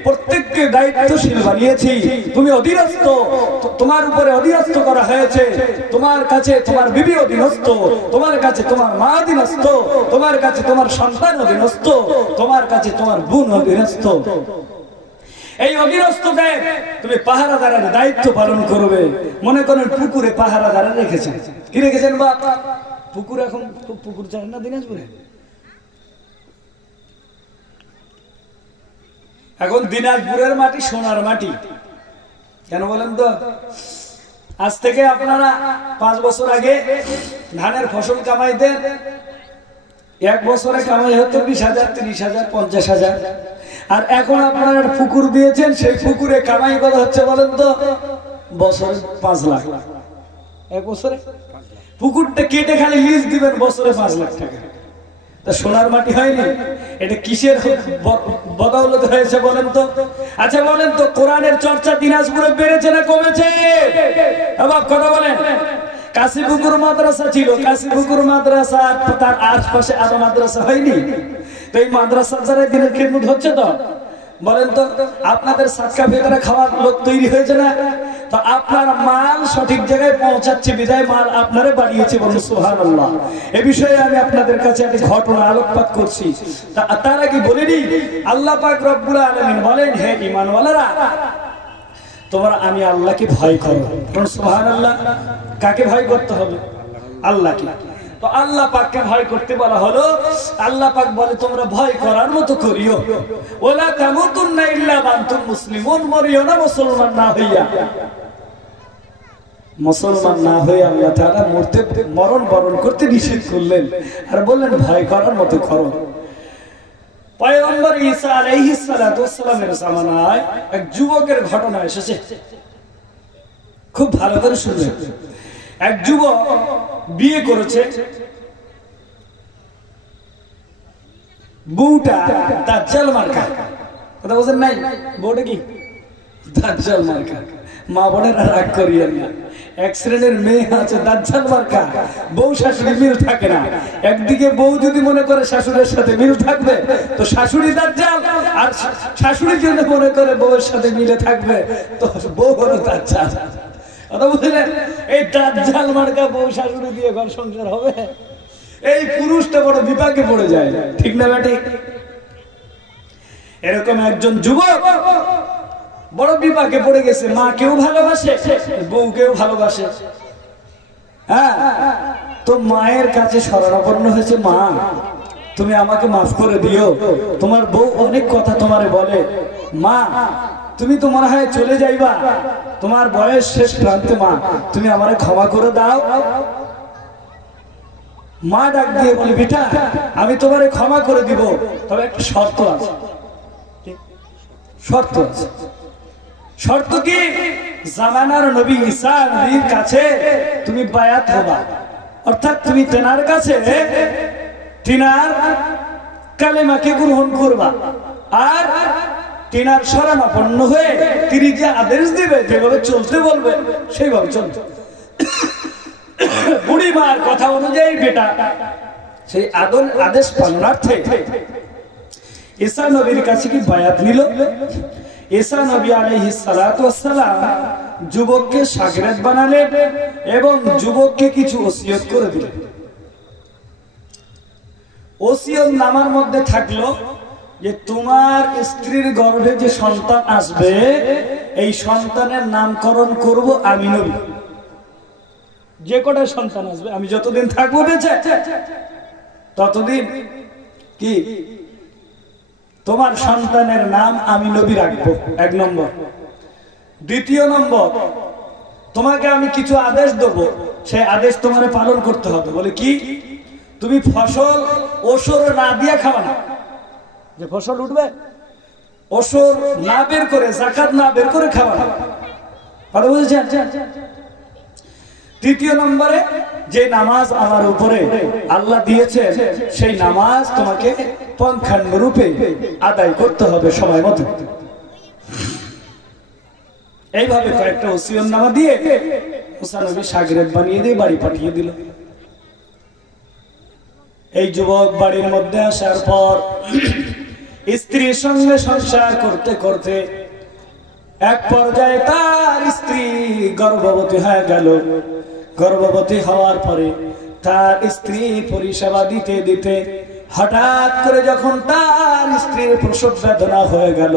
প্রত্যেককে দায়িত্বশীল বানিয়েছি। তুমি অধীনস্থ, তোমার উপরে অধীনস্থ করা হয়েছে, তোমার কাছে তোমার বিবি অধীনস্থ, তোমার কাছে তোমার মা অধীনস্থ, তোমার কাছে তোমার সন্তান অধীনস্থ, তোমার কাছে তোমার বোন অধীনস্থ। এই অধীনস্থদের তুমি পাহারাদারের দায়িত্ব পালন করবে। মনে করেন পুকুরে পাহারাদার রেখেছেন, কি রেখেছেন বাপ? পুকুর এখন পুকুর চান না দিনাজপুরে, এখন দিনাজপুরের মাটি সোনার মাটি। কেন বলেন তো? আজ থেকে আপনারা 5 বছর আগে ধানের ফসল কামাইতেন, 1 বছরে কামাই হতো 20,000, 30,000, 50,000। আর এখন আপনারা পুকুর দিয়েছেন, সেই পুকুরে কামাই করা হচ্ছে বলেন তো বছরে 5 লাখ। 1 বছরে পুকুরটা কেটে খালি লিজ দিবেন, বছরে 5 লাখ টাকা। তা সোনার মাটি হয়নি? এটা কিসের বদৌলতে হয়েছে বলেন তো? আচ্ছা বলেন তো, কোরআনের চর্চা দিনাজপুরে বেড়েছে না কমেছে? বাপ কথা বলেন। কাশীপুকুর মাদ্রাসা ছিল, কাশীপুকুর মাদ্রাসা তার আশপাশে আরো মাদ্রাসা হয়নি? তো এই মাদ্রাসার দ্বারা দিনের খেদমত হচ্ছে তো? বলেন তো, আপনাদের সাতকা ভেতরে খাওয়ার লোক তৈরি হয়েছে না? তো আপনার মাল সঠিক জায়গায় পৌঁছাচ্ছে বিদায় মাল আপনারে বাড়িয়েছে, বলুন সুবহানাল্লাহ। এ বিষয়ে আমি আপনাদের কাছে একটা ঘটনা আলোকপাত করছি। তার আগে বলিনি, আল্লাহ পাক রব্বুল আলামিন বলেন, হে ঈমানওয়ালারা, তোমরা আমি আল্লাহকে ভয় করো। বলুন সুবহানাল্লাহ। কাকে ভয় করতে হবে? আল্লাহকে। তো আল্লাহ পাককে ভয় করতে বলা হলো। আল্লাহ পাক বলে তোমরা ভয় করার মতো করিও, ওয়ালা তামুতুন্না ইল্লা ওয়া আনতুম মুসলিমুন, মরিও না মুসলমান না হইয়া। মুসলমান না হয়ে আল্লাহ তাআলা মরণ বরণ করতে নিষেধ করলেন, আর বললেন ভয় করার মতো করো। পয়গম্বর ঈসা আলাইহিস সালাতু ওয়াস সালামের জামানায় এক যুবকের ঘটনা এসেছে, খুব ভালো করে শুনবেন। এক যুবক বিয়ে করেছে, বউটা দাজ্জাল মার্কা। কথা বুঝেন নাই? বউটা কি দাজ্জাল মার্কা। মা বোনেরা রাগ করিয়েন না, এক শ্রেণীর মেয়ে আছে দাজ্জাল মার্কা, বউ শাশুড়ি মিল থাকে না। একদিকে বউ যদি মনে করে শাশুড়ির সাথে মিল থাকবে তো শাশুড়ি দাজ্জাল, আর শাশুড়ি যদি মনে করে বউয়ের সাথে মিলে থাকবে তো বউ হলো দাজ্জাল। কথা বুঝলেন? এই দাজ্জাল মার্কা বউ শাশুড়ি দিয়ে ঘর সংসার হবে? এই পুরুষটা বড় বিপাকে পড়ে যায়, ঠিক না বেটি? এরকম একজন যুবক বড় বিপাকে পড়ে গেছে, মা কেউ ভালোবাসে, বউ কেউ ভালোবাসে। হ্যাঁ, তো মায়ের কাছে শরণাপন্ন হয়েছে, মা তুমি আমাকে মাফ করে দিও, তোমার বউ অনেক কথা তোমারে বলে, মা তুমি তো মনে হয় চলে যাইবা, তোমার বয়স শেষ প্রান্তে, মা তুমি আমারে ক্ষমা করে দাও। মা ডাক দিয়ে বলে, বেটা আমি তোমারে ক্ষমা করে দিব, তবে একটা শর্ত আছে। শর্ত আছে। শর্ত কি? জামানার নবী ঈসা নবীর কাছে তুমি বায়াত হবা, অর্থাৎ তুমি তেনার কাছে তিনার কালেমাকে গ্রহণ করবা, আর তিনার শরণাপন্ন হয়ে তিনি যে আদেশ দিবে, যেভাবে চলতে বলবে সেইভাবে চলতে। বুড়ি মার কথা অনুযায়ী বেটা সেই আদেশ পালনার্থে ঈসা নবীর কাছে কি বায়াত নিল। ঈসা নবী আলাইহিস সালাতু ওয়াস সালাম যুবককে শাগিরদ বানালেন এবং যুবককে কিছু ওসিয়ত করে দিলেন। ওসিয়ত নামার মধ্যে থাকলো যে তোমার স্ত্রীর গর্ভে যে সন্তান আসবে এই সন্তানের নামকরণ করব আমি নবী। যে কটা সন্তান আসবে, আমি যতদিন থাকবো বেঁচে ততদিন কি তোমার সন্তানের নাম আমি নবী রাখবো, এক নম্বর। দ্বিতীয় নম্বর, তোমাকে আমি কিছু আদেশ দেবো, সেই আদেশ তোমার পালন করতে হবে। বলে কি? তুমি ফসল ওসর না দিয়ে খাওয়া না, যে ফসল উঠবে ওসর না বের করে, যাকাত না বের করে খাওয়া না। কথা বুঝেছেন? তৃতীয় নম্বরে, যে নামাজ আমার উপরে আল্লাহ দিয়েছে সেই নামাজ তোমাকে পঙ্খাঙ্গ রূপে আদায় করতে হবে সময় মতো। এইভাবে কয়েকটা ওসিয়ত নামা দিয়ে মুসা নবী শাগিরদ বানিয়ে দিয়ে বাড়ি পাঠিয়ে দিল। এই যুবক বাড়ির মধ্যে আসার পর স্ত্রীর সঙ্গে সংসার করতে করতে এক পর্যায়ে তার স্ত্রী গর্ভবতী হয়ে গেল। গর্ভবতী হওয়ার পরে তার স্ত্রী পরিষেবা দিতে দিতে হঠাৎ করে যখন তার স্ত্রীর প্রসব বেদনা হয়ে গেল,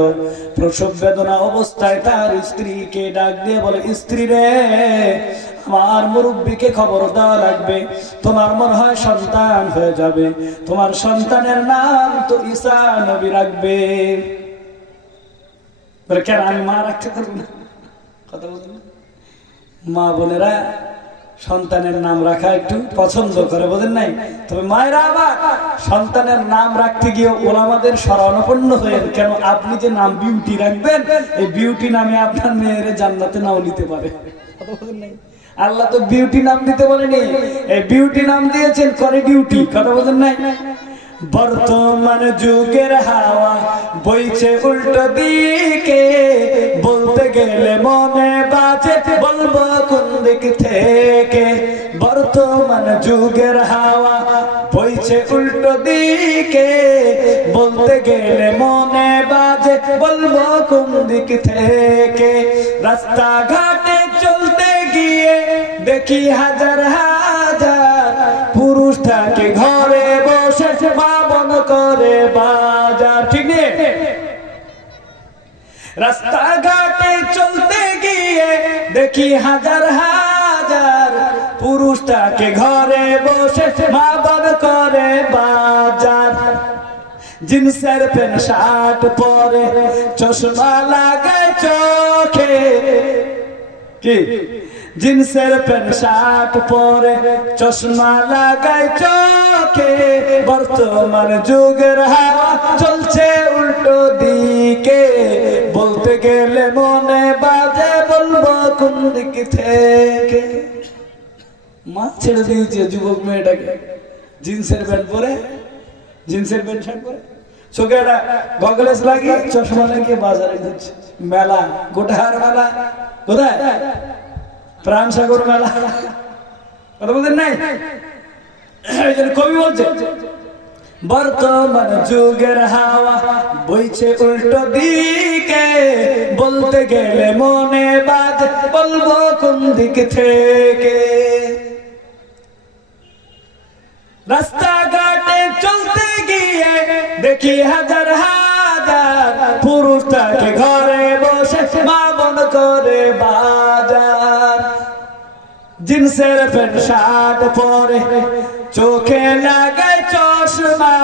প্রসব বেদনা অবস্থায় তার স্ত্রীকে ডাক দিয়ে বলে, স্ত্রী রে, আমার মুরব্বীকে খবর দেওয়া লাগবে, তোমার মনে হয় সন্তান হয়ে যাবে, তোমার সন্তানের নাম তো ঈসা নবী রাখবে। বলে কেন, আমি মা রাখতে পারবো না? কথা বলুন। মা বোনেরা সন্তানের নাম রাখা একটু পছন্দ করে, বোঝেন নাই? তবে মায়েরা আবার সন্তানের নাম রাখতে গিয়ে ওলামাদের শরণাপন্ন হয়ে, কেন আপনি যে নাম বিউটি রাখবেন, এই বিউটি নামে আপনার মেয়ের জান্নাতে নাও নিতে পারে। কথা বোঝেন নাই? আল্লাহ তো বিউটি নাম দিতে বলেনি, এই বিউটি নাম দিয়েছেন করে ডিউটি। কথা বোঝেন নাই? বর্তমান যুগের হাওয়া বইছে উল্টো দিকে, বলতে গেলে মনে বাজে, বলবো কোন দিক থেকে। বর্তমান যুগের হাওয়া বইছে উল্টো দিকে, বলতে গেলে মনে বাজে, বলবো কোন দিক থেকে। রাস্তাঘাটে চলতে গিয়ে দেখি হাজার হাজার পুরুষ থাকে ঘরে বসে, মা বন করে বাজার। ঠিক নেই? রাস্তাঘাটে চলতে গিয়ে দেখি হাজার হাজার পুরুষ থাকে ঘরে বসে, মা বন করে বাজার। জিন্সের প্যান্ট শার্ট পরে, চশমা লাগায় চোখে। কি? জিন্সের প্যান্ট শার্ট পরে, চশমা লাগায় চোখে। বর্তমান যুগের হাওয়া চলছে উল্টো দিকে, বলতে গেলে মনে বাজে, বলবো কোন দিক থেকে। মা ছেড়ে দিয়েছে যুবক মেয়েটাকে, জিন্সের প্যান্ট পরে, জিন্সের প্যান্ট শার্ট পরে, চোখে একটা গগলেস লাগিয়ে চশমা লাগিয়ে বাজারে ঘুরছে, মেলা, গোটাহার মেলা কোথায়? প্রাণ সাগর মেলা, কথা বলতেন নাই? কবি বলছে বর্তমান যুগের হাওয়া বইছে উল্টো দিকে, বলতে গেলে মনে বাজ, বলবো কোন দিক থেকে। রাস্তাঘাটে চলতে গিয়ে দেখি হাজার হাজার পুরুষ থাকে ঘরে বসে মা বোন করে বাজার। জিন্সের প্যান্ট শার্ট পরে চোখে লাগায় চশমা,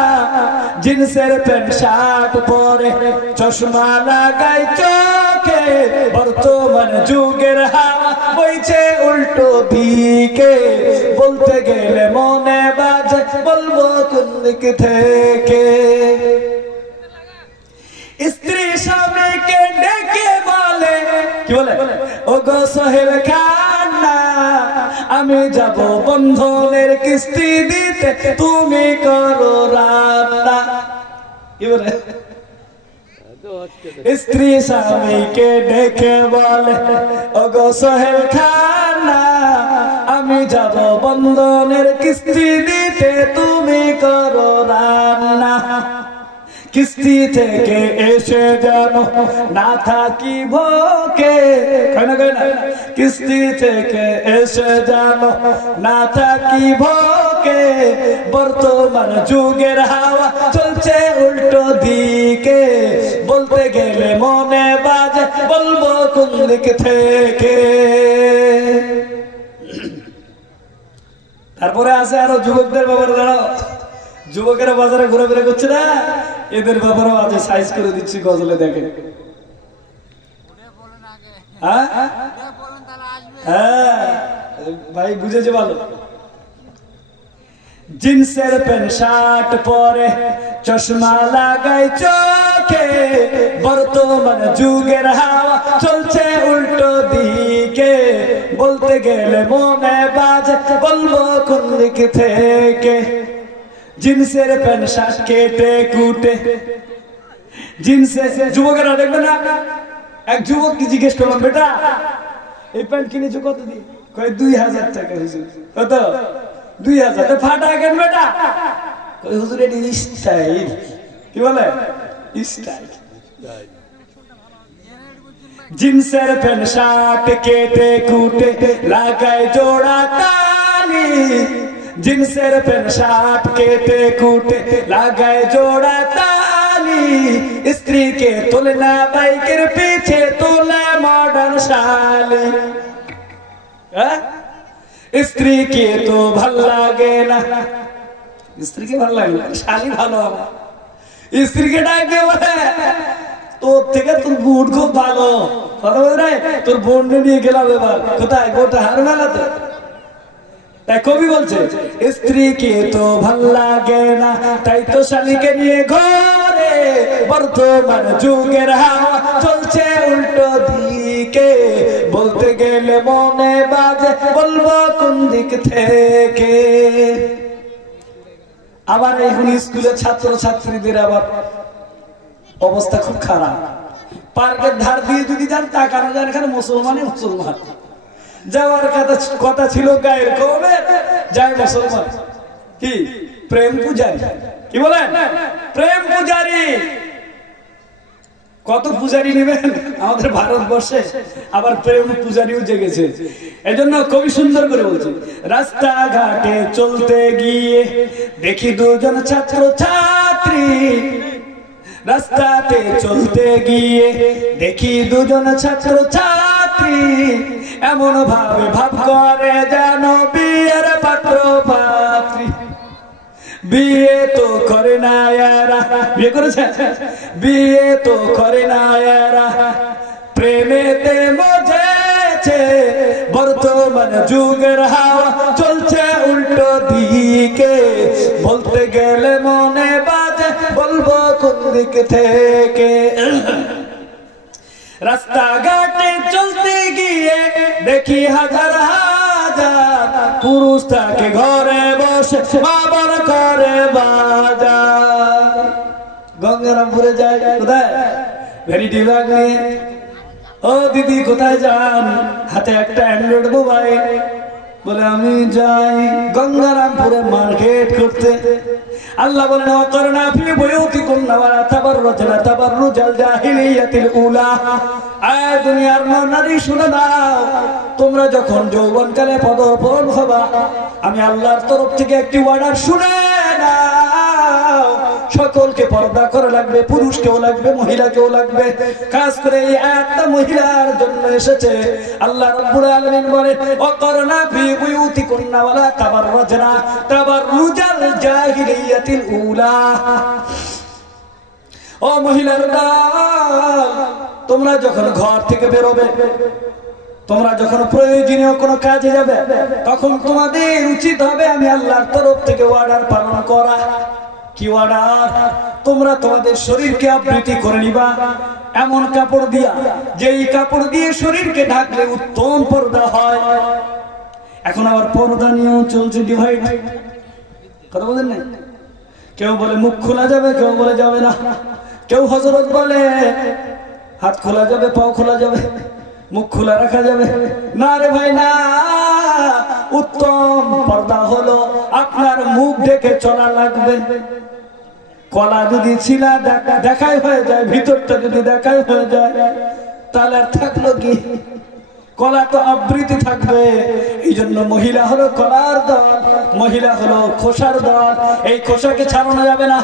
জিন্সের প্যান্ট শার্ট পরে চশমা লাগায় চোখে, বর্তমান যুগের হাওয়া বইছে উল্টো দিকে, বলতে গেলে মনে বাজে, বলবো কোন দিক থেকে। স্ত্রী স্বামীকে ডেকে বলে, কি বলে? ও গো সোহেল খান্না, আমি যাব বন্ধনের কিস্তি দিতে, তুমি করো রান্না। কি বলে? স্ত্রী স্বামীকে ডেকে বলে, ও গো সোহেল খান্না, আমি যাব বন্ধনের কিস্তি দিতে, তুমি করো রান্না। কিস্তি থেকে এসে যেন না থাকি ভোকে, কিস্তি থেকে এসে যেন না থাকি ভোকে, বর্তমান যুগের হাওয়া চলছে উল্টো দিকে, বলতে গেলে মনে বাজে, বলবো কোন দিক থেকে। তারপরে আছে আরো যুবকদের ব্যাপারে, দাঁড়াও, যুবকেরা বাজারে ঘোরাফেরা করছে না, এদের ব্যাপারেও আছে, সাইজ করে দিচ্ছি গজলে, দেখেন। হ্যাঁ ভাই বুঝেছে ভালো। জিন্সের প্যান্ট শার্ট পরে চশমা লাগাই চোখে, বর্তমান যুগের হাওয়া চলছে উল্টো দিকে, বলতে গেলে মনে বাজে, বলবো কোন দিক থেকে। জিন্সের প্যান্ট শার্ট কেটে কুটে, জিন্সের যুবকেরা দেখবে না, এক যুবক কি জিজ্ঞেস করলাম, বেটা এই প্যান্ট কিনেছো কত দিয়ে? কয় 2000 টাকা। হুজুর কত? 2000। ফাটা কেন বেটা? কয় হুজুর এটি স্টাইল। কি বলে? স্টাইল। জিন্সের প্যান্ট শার্ট কেটে কুটে লাগায় জোড়া তালি, জিন্সের প্যান্ট শার্ট কেটে কুটে লাগায় জোড়া তালি, স্ত্রীকে তোলে না বাইকের পিছে তোলে মডার্ন শালি। স্ত্রীকে তো ভাল লাগে না, স্ত্রীকে ভাল লাগে না, শালি ভালো হবে। স্ত্রীকে ডাকে বলে, তোর থেকে তোর বোন খুব ভালো, তোর বোন নিয়ে গেলাম এবার কোথায়? গোটা হার মেলাতে। তাই কবি বলছে স্ত্রীকে তো ভাল লাগে না, তাই তো শালীকে নিয়ে ঘরে, বর্তমান যুগের হাওয়া চলছে উল্টো দিকে, বলতে গেলে মনে বাজে, বলবো কোন দিক থেকে। আবার এখন স্কুলের ছাত্র ছাত্রীদের আবার অবস্থা খুব খারাপ। পার্কের ধার দিয়ে যদি যান তাকানো যায়, এখানে মুসলমানই মুসলমান, যাওয়ার কথা ছিল গায়ের কবে যায় মুসলমান। কি প্রেম পূজারি? কি বলেন? প্রেম পূজারি। কত পূজারি নেবেন আমাদের ভারতবর্ষে? আবার প্রেম পূজারিও জেগেছে। এজন্য কবি সুন্দর করে বলছে, রাস্তাঘাটে চলতে গিয়ে দেখি দুজন ছাত্র ছাত্রী, রাস্তাতে চলতে গিয়ে দেখি দুজন ছাত্র ছাত্রী, এমন ভাবে ভাব করে যেন বিয়ের পাত্র পাত্রী। বিয়ে তো করে না এরা, বিয়ে করেছে? বিয়ে তো করে না এরা, প্রেমেতে মজেছে, বর্তমান যুগের হাওয়া চলছে উল্টো দিকে, বলতে গেলে মনে বাজে, বলবো কোন দিক থেকে। রাস্তাঘাটে চলতে গিয়ে দেখি হাজার হাজার পুরুষ থাকে ঘরে বসে বাবার করে বাজার। গঙ্গা গঙ্গারামপুরে যায় কোথায় ভ্যানিটি ব্যাগ নিয়ে ও দিদি কোথায় যান হাতে একটা অ্যান্ড্রয়েড মোবাইল বলে আমি যাই গঙ্গারামপুরে মার্কেট করতে আল্লাহ বলেন ওয়াকরনা ফি বুয়ুতিকুন্না ওয়া লা তাবাররাজনা তাবাররুজাল জাহিলিয়াতিল উলা আয় দুনিয়ার নারী শুনে দাও তোমরা যখন যৌবনকালে পদার্পণ হবা আমি আল্লাহর তরফ থেকে একটি অর্ডার শুনে নাও সকলকে পর্দা করা লাগবে পুরুষকেও লাগবে মহিলাকেও লাগবে খাস করে এই আয়াতটা মহিলার জন্য এসেছে আল্লাহ রাব্বুল আলামিন বলেন ওয়াকরনা ফি বুয়ুতিকুন্না ওয়া লা তাবাররাজনা তাবাররুজাল জাহিলিয়াতিল উলা ও মহিলার দল তোমরা যখন ঘর থেকে বেরোবে তোমরা যখন প্রয়োজনীয় কোনো কাজে যাবে তখন তোমাদের উচিত হবে আমি আল্লাহর তরফ থেকে অর্ডার পালন করা কি অর্ডার তোমরা তোমাদের শরীরকে আবৃতি করে নিবা এমন কাপড় দিয়া যেই কাপড় দিয়ে শরীরকে ঢাকলে উত্তম পর্দা হয় এখন আবার পর্দা নিয়েও চলছে ডিভাইড কথা বলেন না কেউ বলে মুখ খোলা যাবে কেউ বলে যাবে না কেউ হযরত বলে হাত খোলা যাবে পাও খোলা যাবে মুখ খোলা রাখা যাবে না রে ভাই না উত্তম পর্দা হলো আপনার মুখ ঢেকে চলা লাগবে কলা যদি ছিলা দেখাই হয়ে যায় ভিতরটা যদি দেখাই হয়ে যায় তাহলে আর থাকলো কি কলা তো আবৃতি থাকবে এই জন্য মহিলা হলো কলার দল মহিলা হলো খোসার দল এই খোসাকে ছাড়ানো যাবে না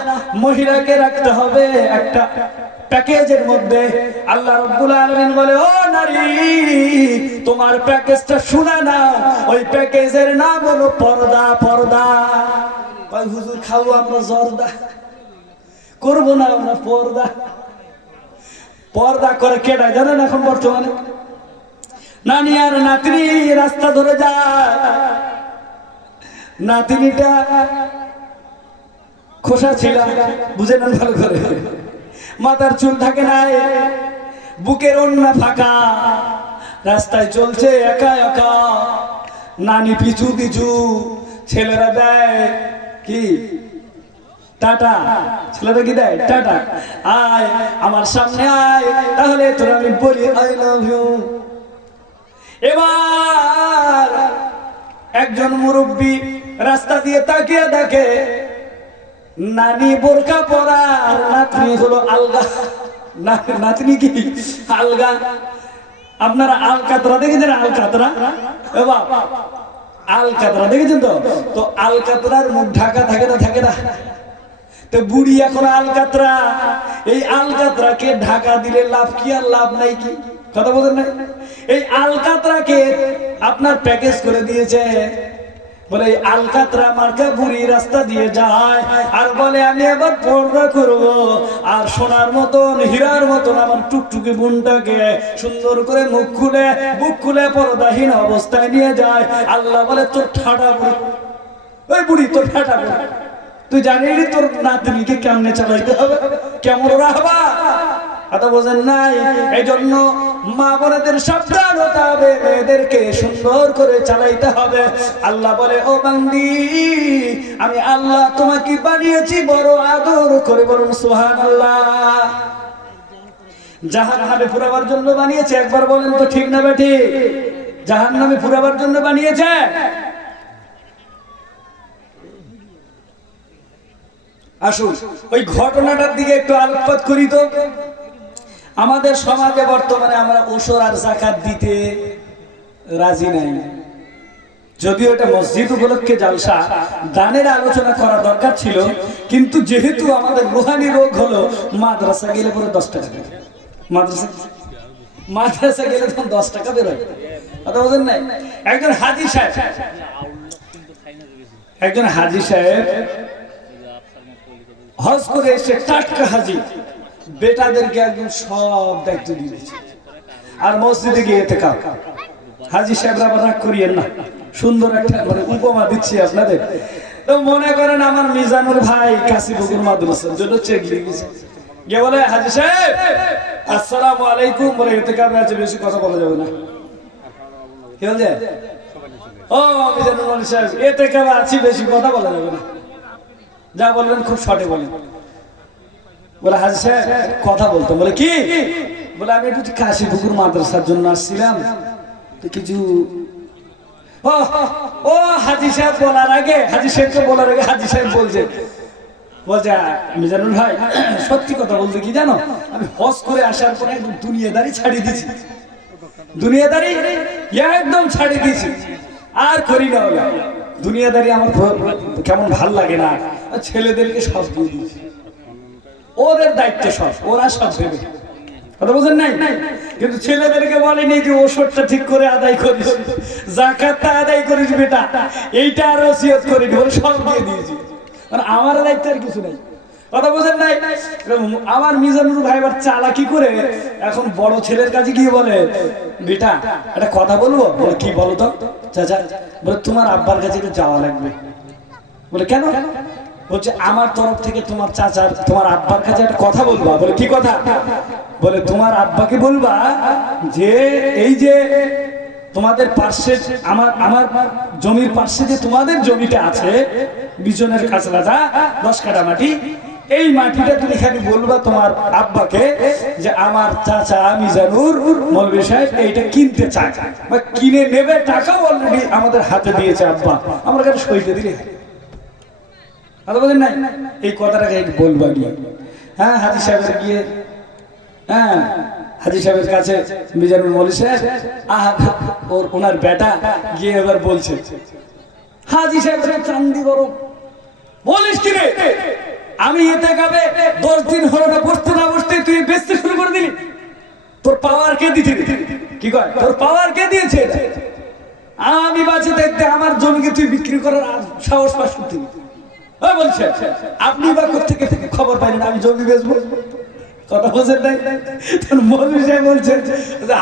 মহিলাকে রাখতে হবে একটা প্যাকেজের মধ্যে আল্লাহ রাব্বুল আলামিন বলে ও নারী তোমার প্যাকেজটা শুনে নাও ওই প্যাকেজের নাম হলো পর্দা পর্দা কই হুজুর খাবো আমরা জর্দা করব না আমরা পর্দা পর্দা করে কেডা জানেন এখন বর্তমানে নানি আর নাতনি রাস্তা ধরে যায় নাতনিটা খোসা ছিল বুঝে নেন ভালো করে মাথার চুল থাকে নাই বুকের ওন্না ফাঁকা রাস্তায় চলছে একা একা নানি পিছু পিছু ছেলেরা দেয় কি টাটা ছেলেরা কি দেয় টাটা আয় আমার সামনে আয় তাহলে তোর আমি বলি আই লাভ ইউ এবার একজন মুরব্বী রাস্তা দিয়ে তাকিয়ে দেখে নানি বোরকা পরা আর নাতনি হলো আলগা নাতনি কি আলগা আপনারা আলকাতরা দেখেছেন আলকাতরা এবার আলকাতরা দেখেছেন তো আলকাতরার মুখ ঢাকা থাকে না তো বুড়ি এখন আলকাতরা এই আলকাতরাকে ঢাকা দিলে লাভ কি আর লাভ নাই কি কথা বলেন না এই আলকাতরাকে আপনার প্যাকেজ করে দিয়েছে বলে এই আলকাতরা মার্কা বুড়ি রাস্তা দিয়ে যায় আর বলে আমি এবার পর্দা করব আর সোনার মতন হীরার মতন আমার টুকটুকি বোনটাকে সুন্দর করে মুখ খুলে বুক খুলে পর্দাহীন অবস্থায় নিয়ে যায় আল্লাহ বলে তোর ঠাডা বুড়ি ওই বুড়ি তোর ঠাডা বুড়ি তুই জানিস তোর নাতনিকে কেমনে চালাইতে হবে কেমন রাখবা কথা বোঝেন নাই এই জন্য মা বোনেদের সাবধান হতে হবে মেয়েদেরকে সুন্দর করে চালাইতে হবে আল্লাহ বলে ও বান্দি আমি আল্লাহ তোমাকে বানিয়েছি বড় আদর করে বলুন সুবহানাল্লাহ জাহান্নামে পুরাবার জন্য বানিয়েছে একবার বলেন তো ঠিক না বেঠি জাহান্নামে পুরাবার জন্য বানিয়েছে আসুন ওই ঘটনাটার দিকে একটু আলোকপাত করি তো আমাদের সমাজে বর্তমানে আমরা ওসর আর যাকাত দিতে রাজি নাই যদিও এটা মসজিদ উপলক্ষে জালসা দানের আলোচনা করা দরকার ছিল কিন্তু যেহেতু আমাদের রুহানি রোগ হলো মাদ্রাসা গেলে পরে 10 টাকা মাদ্রাসা গেলে তখন 10 টাকা বেরোয় কথা বলেন নাই একজন হাজী সাহেব হজ করে এসে টাটকা হাজী বেটাদেরকে একদম সব দায়িত্ব দিয়েছে আর মসজিদে গিয়ে এতেকাফ হাজী সাহেবরা রাগ করিয়েন না সুন্দর একটা মানে উপমা দিচ্ছি আপনাদের তো মনে করেন আমার মিজানুর ভাই কাশীপুকুর মাদ্রাসার জন্য চেক লিখেছে গিয়ে বলে হাজী সাহেব আসসালামু আলাইকুম বলে এতেকাফে আছে বেশি কথা বলা যাবে না কি বলে ও মিজানুর সাহেব এতেকাফে আছি বেশি কথা বলা যাবে না যা বলবেন খুব শর্টে বলেন বলে হাজি সাহেব কথা বলতাম। বলে কি? বলে আমি একটু কাশীপুকুর মাদ্রাসার জন্য আসছিলাম, তো কিছু ও হাজি সাহেব বলার আগে, হাজি সাহেবকে বলার আগে হাজি সাহেব বলছে মিজানুর ভাই সত্যি কথা বলতে কি জানো, আমি হজ করে আসার পরে একদম দুনিয়াদারি ছাড়িয়ে দিয়েছি, দুনিয়াদারি একদম ছাড়িয়ে দিয়েছি, আর করি না। দুনিয়াদারি আমার কেমন ভাল লাগে না, ছেলেদেরকে সব দিয়ে দিয়েছি, ওদের দায়িত্ব সব, ওরা সব ভেবে, কথা বলছেন নাই? কিন্তু ছেলেদেরকে বলেনি যে ওষুধটা ঠিক করে আদায় করিস, যাকাতটা আদায় করিস বেটা, এইটা আর ওসিয়ত করিনি, ওরা সব দিয়ে দিয়েছি, মানে আমার দায়িত্ব আর কিছু নাই, কথা বলছেন নাই? আমার মিজানুর ভাই আবার চালাকি করে এখন বড় ছেলের কাছে গিয়ে বলে বেটা একটা কথা বলবো। বলে কি বলো তো চাচা? বলে তোমার আব্বার কাছে একটু যাওয়া লাগবে। বলে কেন? বলছে আমার তরফ থেকে তোমার চাচার তোমার আব্বার কাছে একটা কথা বলবা। বলে কি কথা? বলে তোমার আব্বাকে বলবা যে এই যে তোমাদের পাশে আমার জমির পাশে যে তোমাদের জমিটা আছে বিজনের কাছলাটা 10 কাঠা মাটি, এই মাটিটা তুমি খালি বলবা তোমার আব্বাকে যে আমার চাচা মিজানুর মৌলভী সাহেব এইটা কিনতে চায় বা কিনে নেবে, টাকাও অলরেডি আমাদের হাতে দিয়েছে আব্বা, আমরা কাছে সইতে দিলে, কথা বলেন নাই? এই কথাটাকে বলবা গিয়ে, হ্যাঁ হাজি সাহেবের গিয়ে, হ্যাঁ হাজি সাহেবের কাছে মিজানুর মৌলভী সাহেব ওনার বেটা গিয়ে এবার বলছে, হাজি সাহেবের চান্দি গরম, বলিস কি রে আমি এতে গাবে 10 দিন হলো না, বসতে না বসতে তুই বেচতে শুরু করে দিলি, তোর পাওয়ার কে দিয়েছে? কি কয় তোর পাওয়ার কে দিয়েছে? আমি বাঁচে দেখতে আমার জমিকে তুই বিক্রি করার সাহস পাস করতে বলছে, আপনি বা কোথেকে খবর পাইলেন আমি জমি বেচবো? কথা বলছেন নাই? মৌলভী সাহেব বলছে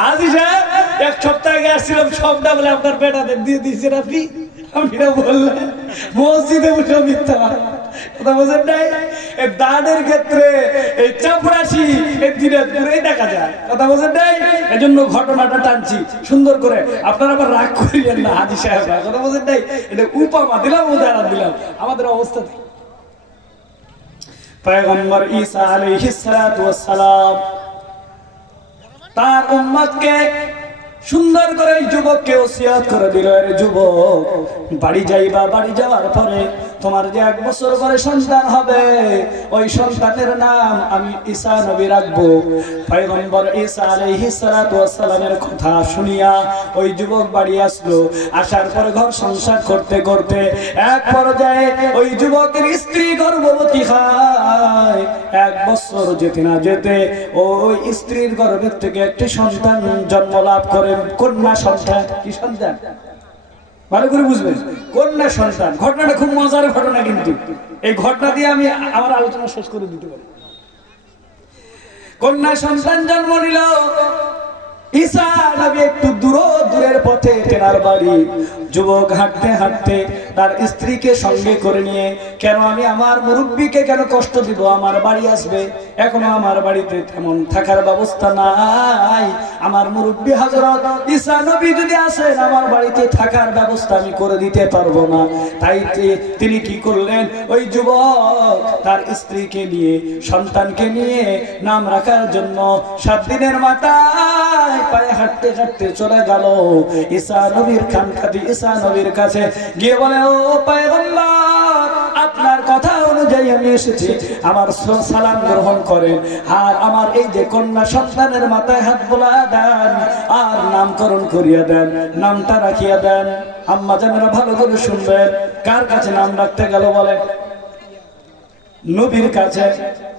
হাজি সাহেব 1 সপ্তাহ আগে আসছিলাম, সবটা বলে আপনার বেটাদের দিয়ে দিয়েছেন আপনি, আপনি বললেন মসজিদে বসে মিথ্যা, কথা বলছেন নাই? এই দানের ক্ষেত্রে এই চাপরাশি এই দিনাজপুরেই দেখা যায়, কথা বলছেন নাই? এই জন্য ঘটনাটা টানছি সুন্দর করে, আপনারা আবার রাগ করিলেন না হাজি সাহেব, কথা বলছেন নাই? এটা উপমা দিলাম, উদাহরণ দিলাম আমাদের অবস্থা। পয়গম্বর ঈসা আলাইহিস সালাতু ওয়াস সালাম তার উম্মতকে সুন্দর করে যুবককে ওসিয়ত করে দিল, এর যুবক বাড়ি যাইবা, বাড়ি যাওয়ার পরে তোমার যে 1 বছর পরে সন্তান হবে ওই সন্তানের নাম আমি ঈসা নবী রাখবো। পয়গম্বর ঈসা আলাইহিস সালাতু ওয়াস সালামের কথা শুনিয়া ওই যুবক বাড়ি আসলো, আসার পর ঘর সংসার করতে করতে এক পর্যায়ে ওই যুবকের স্ত্রী গর্ভবতী হয়। 1 বছর যেতে না যেতে ওই স্ত্রীর গর্ভের থেকে একটি সন্তান জন্ম লাভ করে, কন্যা সন্তান। কি সন্তান? ভালো করে বুঝবেন, কন্যা সন্তান। ঘটনাটা খুব মজার ঘটনা, কিন্তু এই ঘটনা দিয়ে আমি আমার আলোচনা শেষ করে দিতে পারি। কন্যা সন্তান জন্ম নিল। ঈসা নবী একটু দূরের পথে তেনার বাড়ি। যুবক হাঁটতে হাঁটতে তার স্ত্রীকে সঙ্গে করে নিয়ে, কেন আমি আমার মুরব্বীকে কেন কষ্ট দিব, আমার বাড়ি আসবে, এখনো আমার বাড়িতে তেমন থাকার ব্যবস্থা নাই, আমার মুরব্বী হযরত ঈসা নবী যদি আসেন আমার বাড়িতে থাকার ব্যবস্থা আমি করে দিতে পারবো না। তাই তিনি কি করলেন, ওই যুবক তার স্ত্রীকে নিয়ে সন্তানকে নিয়ে নাম রাখার জন্য 7 দিনের মাথায় পায়ে হাঁটতে হাঁটতে চলে গেল ঈসা নবীর খানকাতি ঈসা নবীর কাছে গিয়ে বলে, ও পয়গম্বর আপনার কথা অনুযায়ী আমি এসেছি, আমার সালাম গ্রহণ করেন, আর আমার এই যে কন্যা সন্তানের মাথায় হাত বোলা দেন আর নামকরণ করিয়া দেন, নামটা রাখিয়া দেন। আম্মা জানেরা ভালো করে শুনবেন, কার কাছে নাম রাখতে গেল বলে? নবীর কাছে।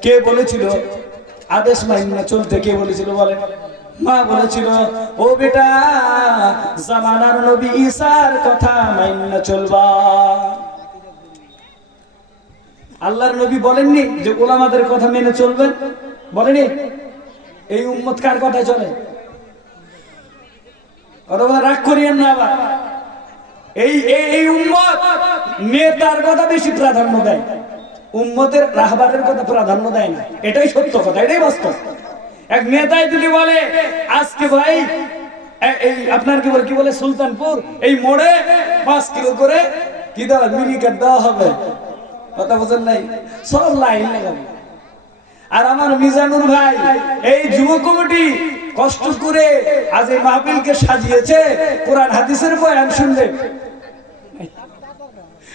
কে বলেছিল আদেশ মাইনে চলতে? কে বলেছিল বলে? মা বলেছিল, ও বেটা জামানার নবী ঈসার কথা মাইনে চলবা। আল্লাহর নবী বলেননি যে ওলামাদের কথা মেনে চলবেন? বলেনি? এই উম্মত কার কথা চলে? অথবা রাগ করিয়েন না আবার। এই উম্মত নেতার কথা বেশি প্রাধান্য দেয়, উম্মতের রাহবারের কথা প্রাধান্য দেয় না। এটাই সত্য কথা, এটাই বাস্তব। এক নেতাই যদি বলে আজকে ভাই এই আপনার কি বলে সুলতানপুর এই মোড়ে 5 কিলো করে কি দেওয়া মিনিকেট দেওয়া হবে, কথা বোঝেন নাই? সব লাইন লাগাবে। আর আমার মিজানুর ভাই এই যুব কমিটি কষ্ট করে আজ এই মাহফিলকে সাজিয়েছে কোরআন হাদিসের বয়ান শুনবে।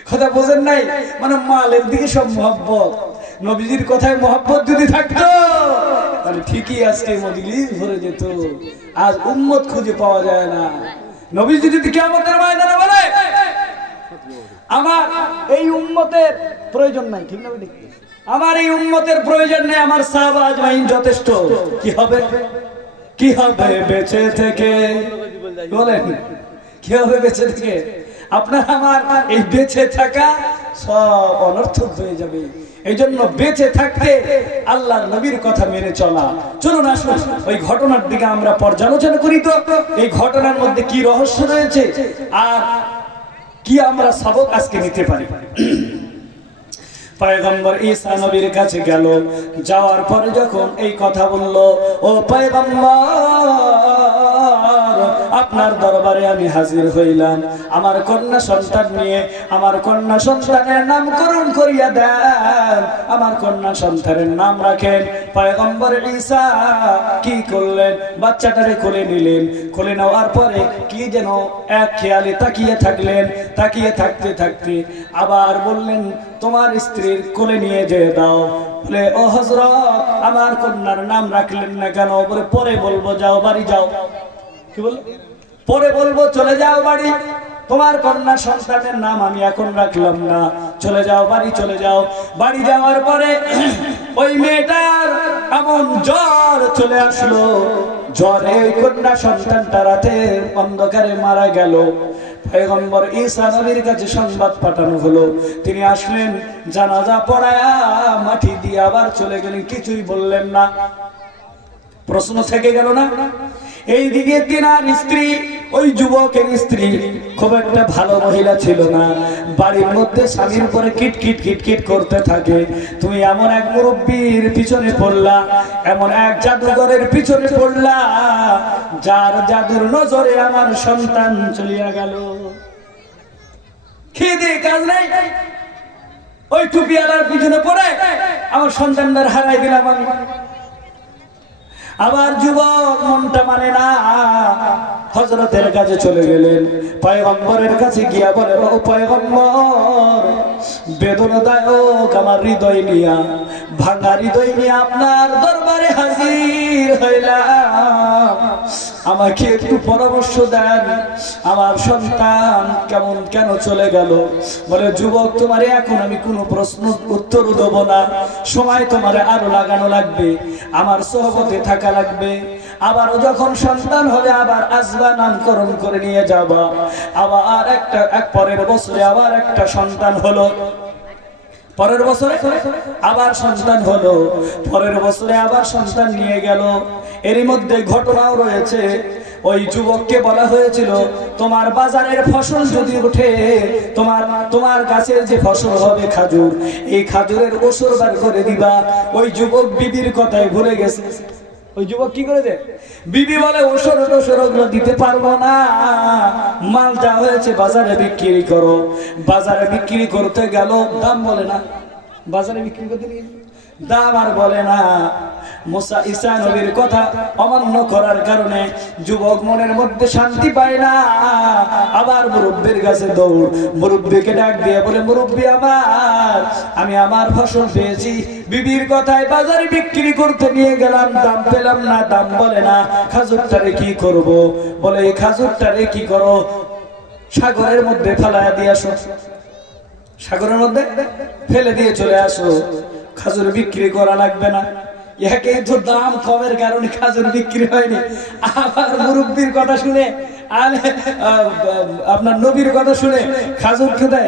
কথা বোঝেন নাই? মানে মালের দিকে সব মহব্বত, নবীজির কথায় মহব্বত যদি থাকতো তাহলে ঠিকই আজকে মজলিস ভরে যেত। আজ উম্মত খুঁজে পাওয়া যায় না। নবীজি যদি কিয়ামতের ময়দানে বলে আমার এই উম্মতের প্রয়োজন নাই, ঠিক না বেটি? আমার এই উম্মতের প্রয়োজন নেই, আমার সাহাবা আজমাইন যথেষ্ট। কি হবে? কি হবে বেঁচে থেকে? বলেন কি হবে বেঁচে থেকে? আপনার আমার এই বেঁচে থাকা সব অনর্থক হয়ে যাবে। এই জন্য বেঁচে থাকতে আল্লাহর নবীর কথা মেনে চলা। চলুন আসুন ওই ঘটনার দিকে আমরা পর্যালোচনা করি। তো এই ঘটনার মধ্যে কি রহস্য রয়েছে আর কি আমরা সবক আজকে নিতে পারি। পয়গম্বর ঈসা নবীর কাছে গেল, যাওয়ার পরে যখন এই কথা বলল, ও পয়গম্বর আপনার দরবারে আমি হাজির হইলাম, আমার কন্যা সন্তান নিয়ে। আমার কন্যা সন্তানের নামকরণ করিয়া দেন, আমার কন্যা সন্তানের নাম রাখেন। পয়গম্বর ঈসা কি করলেন? বাচ্চাটারে কোলে নিলেন। কোলে নেওয়ার পরে কি যেন এক খেয়ালে তাকিয়ে থাকলেন। তাকিয়ে থাকতে থাকতে আবার বললেন, তোমার স্ত্রীর কোলে নিয়ে যেয়ে দাও। বলে, ও হযরত আমার কন্যার নাম রাখলেন না কেন? বলে, পরে বলবো, যাও বাড়ি যাও। কি বল? পরে বলবো, চলে যাও বাড়ি। তোমার কন্যা সন্তানের নাম আমি এখন রাখলাম না, চলে যাও বাড়ি, চলে যাও। বাড়ি যাওয়ার পরে ওই মেয়েটার এমন জ্বর চলে আসলো, জ্বরে ওই কন্যা সন্তানটা রাতে অন্ধকারে মারা গেল। পয়গম্বর ঈসা নবীর কাছে সংবাদ পাঠানো হলো। তিনি আসলেন, জানাজা পড়ায়া মাটি দিয়ে আবার চলে গেলেন, কিছুই বললেন না। প্রশ্ন থেকে গেল না? এইদিকে তিনার স্ত্রী, ওই যুবকের স্ত্রী খুব একটা ভালো মহিলা ছিল না। বাড়ির মধ্যে স্বামীর উপরে কিটকিট কিটকিট করতে থাকে। তুমি এমন এক মুরব্বীর পিছনে পড়লা, এমন এক জাদুঘরের পিছনে পড়লা, যার জাদুর নজরে আমার সন্তান চলিয়া গেল। খেদে কাজ নাই, ওই টুপিওয়ালার পিছনে পড়ে আমার সন্তানদের হারাই দিলাম আমি। আবার যুবক মনটা মানে না, হযরতের কাছে চলে গেলেন। পয়গম্বরের কাছে গিয়া বলে, ও পয়গম্বর, বেদনাদায়ক আমার হৃদয় নিয়া, ভাঙা হৃদয় নিয়ে আপনার দরবারে হাজির হইলাম। আমাকে একটু পরামর্শ দেন, আমার সন্তান কেন চলে গেল? বলে, যুবক তোমারে এখন আমি কোনো প্রশ্ন উত্তর দেব না, সময় তোমারে আরো লাগানো লাগবে, আমার সহবতে থাকা লাগবে। আবারও যখন সন্তান হবে আবার আসবা, নামকরণ করে নিয়ে যাবা। আবার এক পরের বছরে আবার একটা সন্তান হলো, পরের বছরে আবার সন্তান হলো, পরের বছরে আবার সন্তান নিয়ে গেল। এরই মধ্যে ঘটনাও রয়েছে, ওই যুবককে বলা হয়েছিল, তোমার বাজারের ফসল যদি ওঠে, তোমার গাছের যে ফসল হবে খাজুর, এই খাজুরের ওসর বার করে দিবা। ওই যুবক বিবির কথাই ভুলে গেছে। ওই যুবক কি করেছে? বিবি বলে, ওসর ওগুলো দিতে পারবো না, মাল যা হয়েছে বাজারে বিক্রি করো। বাজারে বিক্রি করতে গেল, দাম বলে না। বাজারে বিক্রি করতে নিয়ে দাম আর বলে না। মুসা ঈসা নবীর কথা অমান্য করার কারণে যুবক মনের মধ্যে শান্তি পায় না। আবার মুরব্বির কাছে দৌড়, মুরব্বিকে ডাক দিয়ে বলে, মুরব্বি আমি আমার ফসল পেয়েছি, বিবির কথায় বাজারে বিক্রি করতে নিয়ে গেলাম, দাম পেলাম না, দাম বলে না, খাজুরটারে কি করব? বলে, এই খাজুরটারে কি করো? সাগরের মধ্যে ফেলায় দিয়ে আসো, সাগরের মধ্যে ফেলে দিয়ে চলে আসো, খাজুর বিক্রি করা লাগবে না। একে তো দাম কমের কারণে খাজুর বিক্রি হয়নি। আবার মুরব্বির কথা শুনে, আপনার নবীর কথা শুনে খাজুর খেতে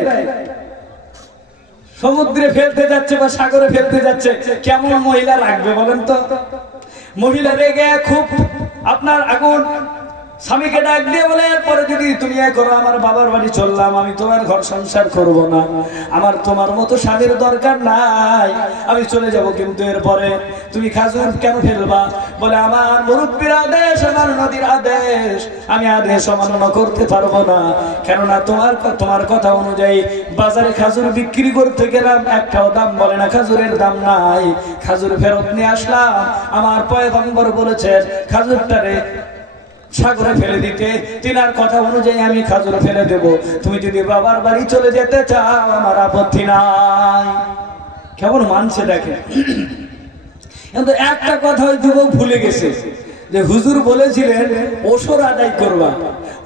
সমুদ্রে ফেলতে যাচ্ছে বা সাগরে ফেলতে যাচ্ছে, কেমন মহিলা রাখবে বলেন তো? মহিলা রেগে খুব আপনার আগুন স্বামীকে ডাক দিয়ে বলে এরপরে যদি তুমি এ করো আমার বাবার বাড়ি চললাম, আমি তোমার ঘর সংসার করব না, আমার তোমার মতো স্বামীর দরকার নাই, আমি চলে যাব। কিন্তু এরপরে তুমি খাজুর কেন ফেলবা? বলে আমার মুরব্বির আদেশ, আমার নদীর আদেশ, আমি আদেশ অমান্য করতে পারবো না। কেননা তোমার কথা অনুযায়ী বাজারে খাজুর বিক্রি করতে গেলাম, একটাও দাম বলে না, খাজুরের দাম নাই, খাজুর ফেরত নিয়ে আসলাম। আমার পয়গম্বর বলেছেন খাজুরটারে সাগরে ফেলে দিতে, তিনার কথা অনুযায়ী আমি খাজুর ফেলে দেব। তুমি যদি বাবার বাড়ি চলে যেতে চাও আমার আপত্তি নাই। কেমন মানছে দেখে। কিন্তু একটা কথা ওই যুবক ভুলে গেছে যে হুজুর বলেছিলেন ওসর আদায় করবা,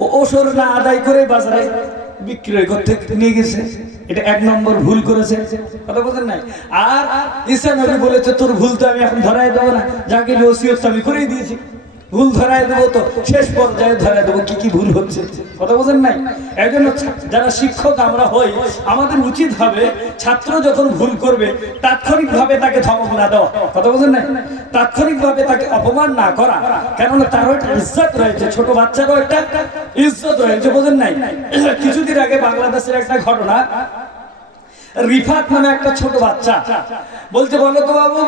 ও ওসর না আদায় করে বাজারে বিক্রয় করতে নিয়ে গেছে। এটা এক নম্বর ভুল করেছে, কথা বলেন নাই। আর ঈসা নবী বলেছে তোর ভুল তো আমি এখন ধরাই দেবো না, যাকে ওসিয়ত আমি করেই দিয়েছি, ভুল ধরাই দেবো তো শেষ পর্যায়ে ধরাই দেবো কি কি ভুল হচ্ছে, কথা বোঝেন নাই। এই জন্য যারা শিক্ষক আমরা হই, আমাদের উচিত হবে ছাত্র যখন ভুল করবে তাৎক্ষণিক ভাবে তাকে ধমক না দেওয়া, কথা বোঝেন নাই, তাৎক্ষণিক ভাবে তাকে অপমান না করা। কেননা তারও একটা ইজ্জত রয়েছে, ছোট বাচ্চারও একটা ইজ্জত রয়েছে, বোঝেন নাই। কিছুদিন আগে বাংলাদেশের একটা ঘটনা, রিফাত নামে একটা ছোট বাচ্চা বলছে বলো তো বাবু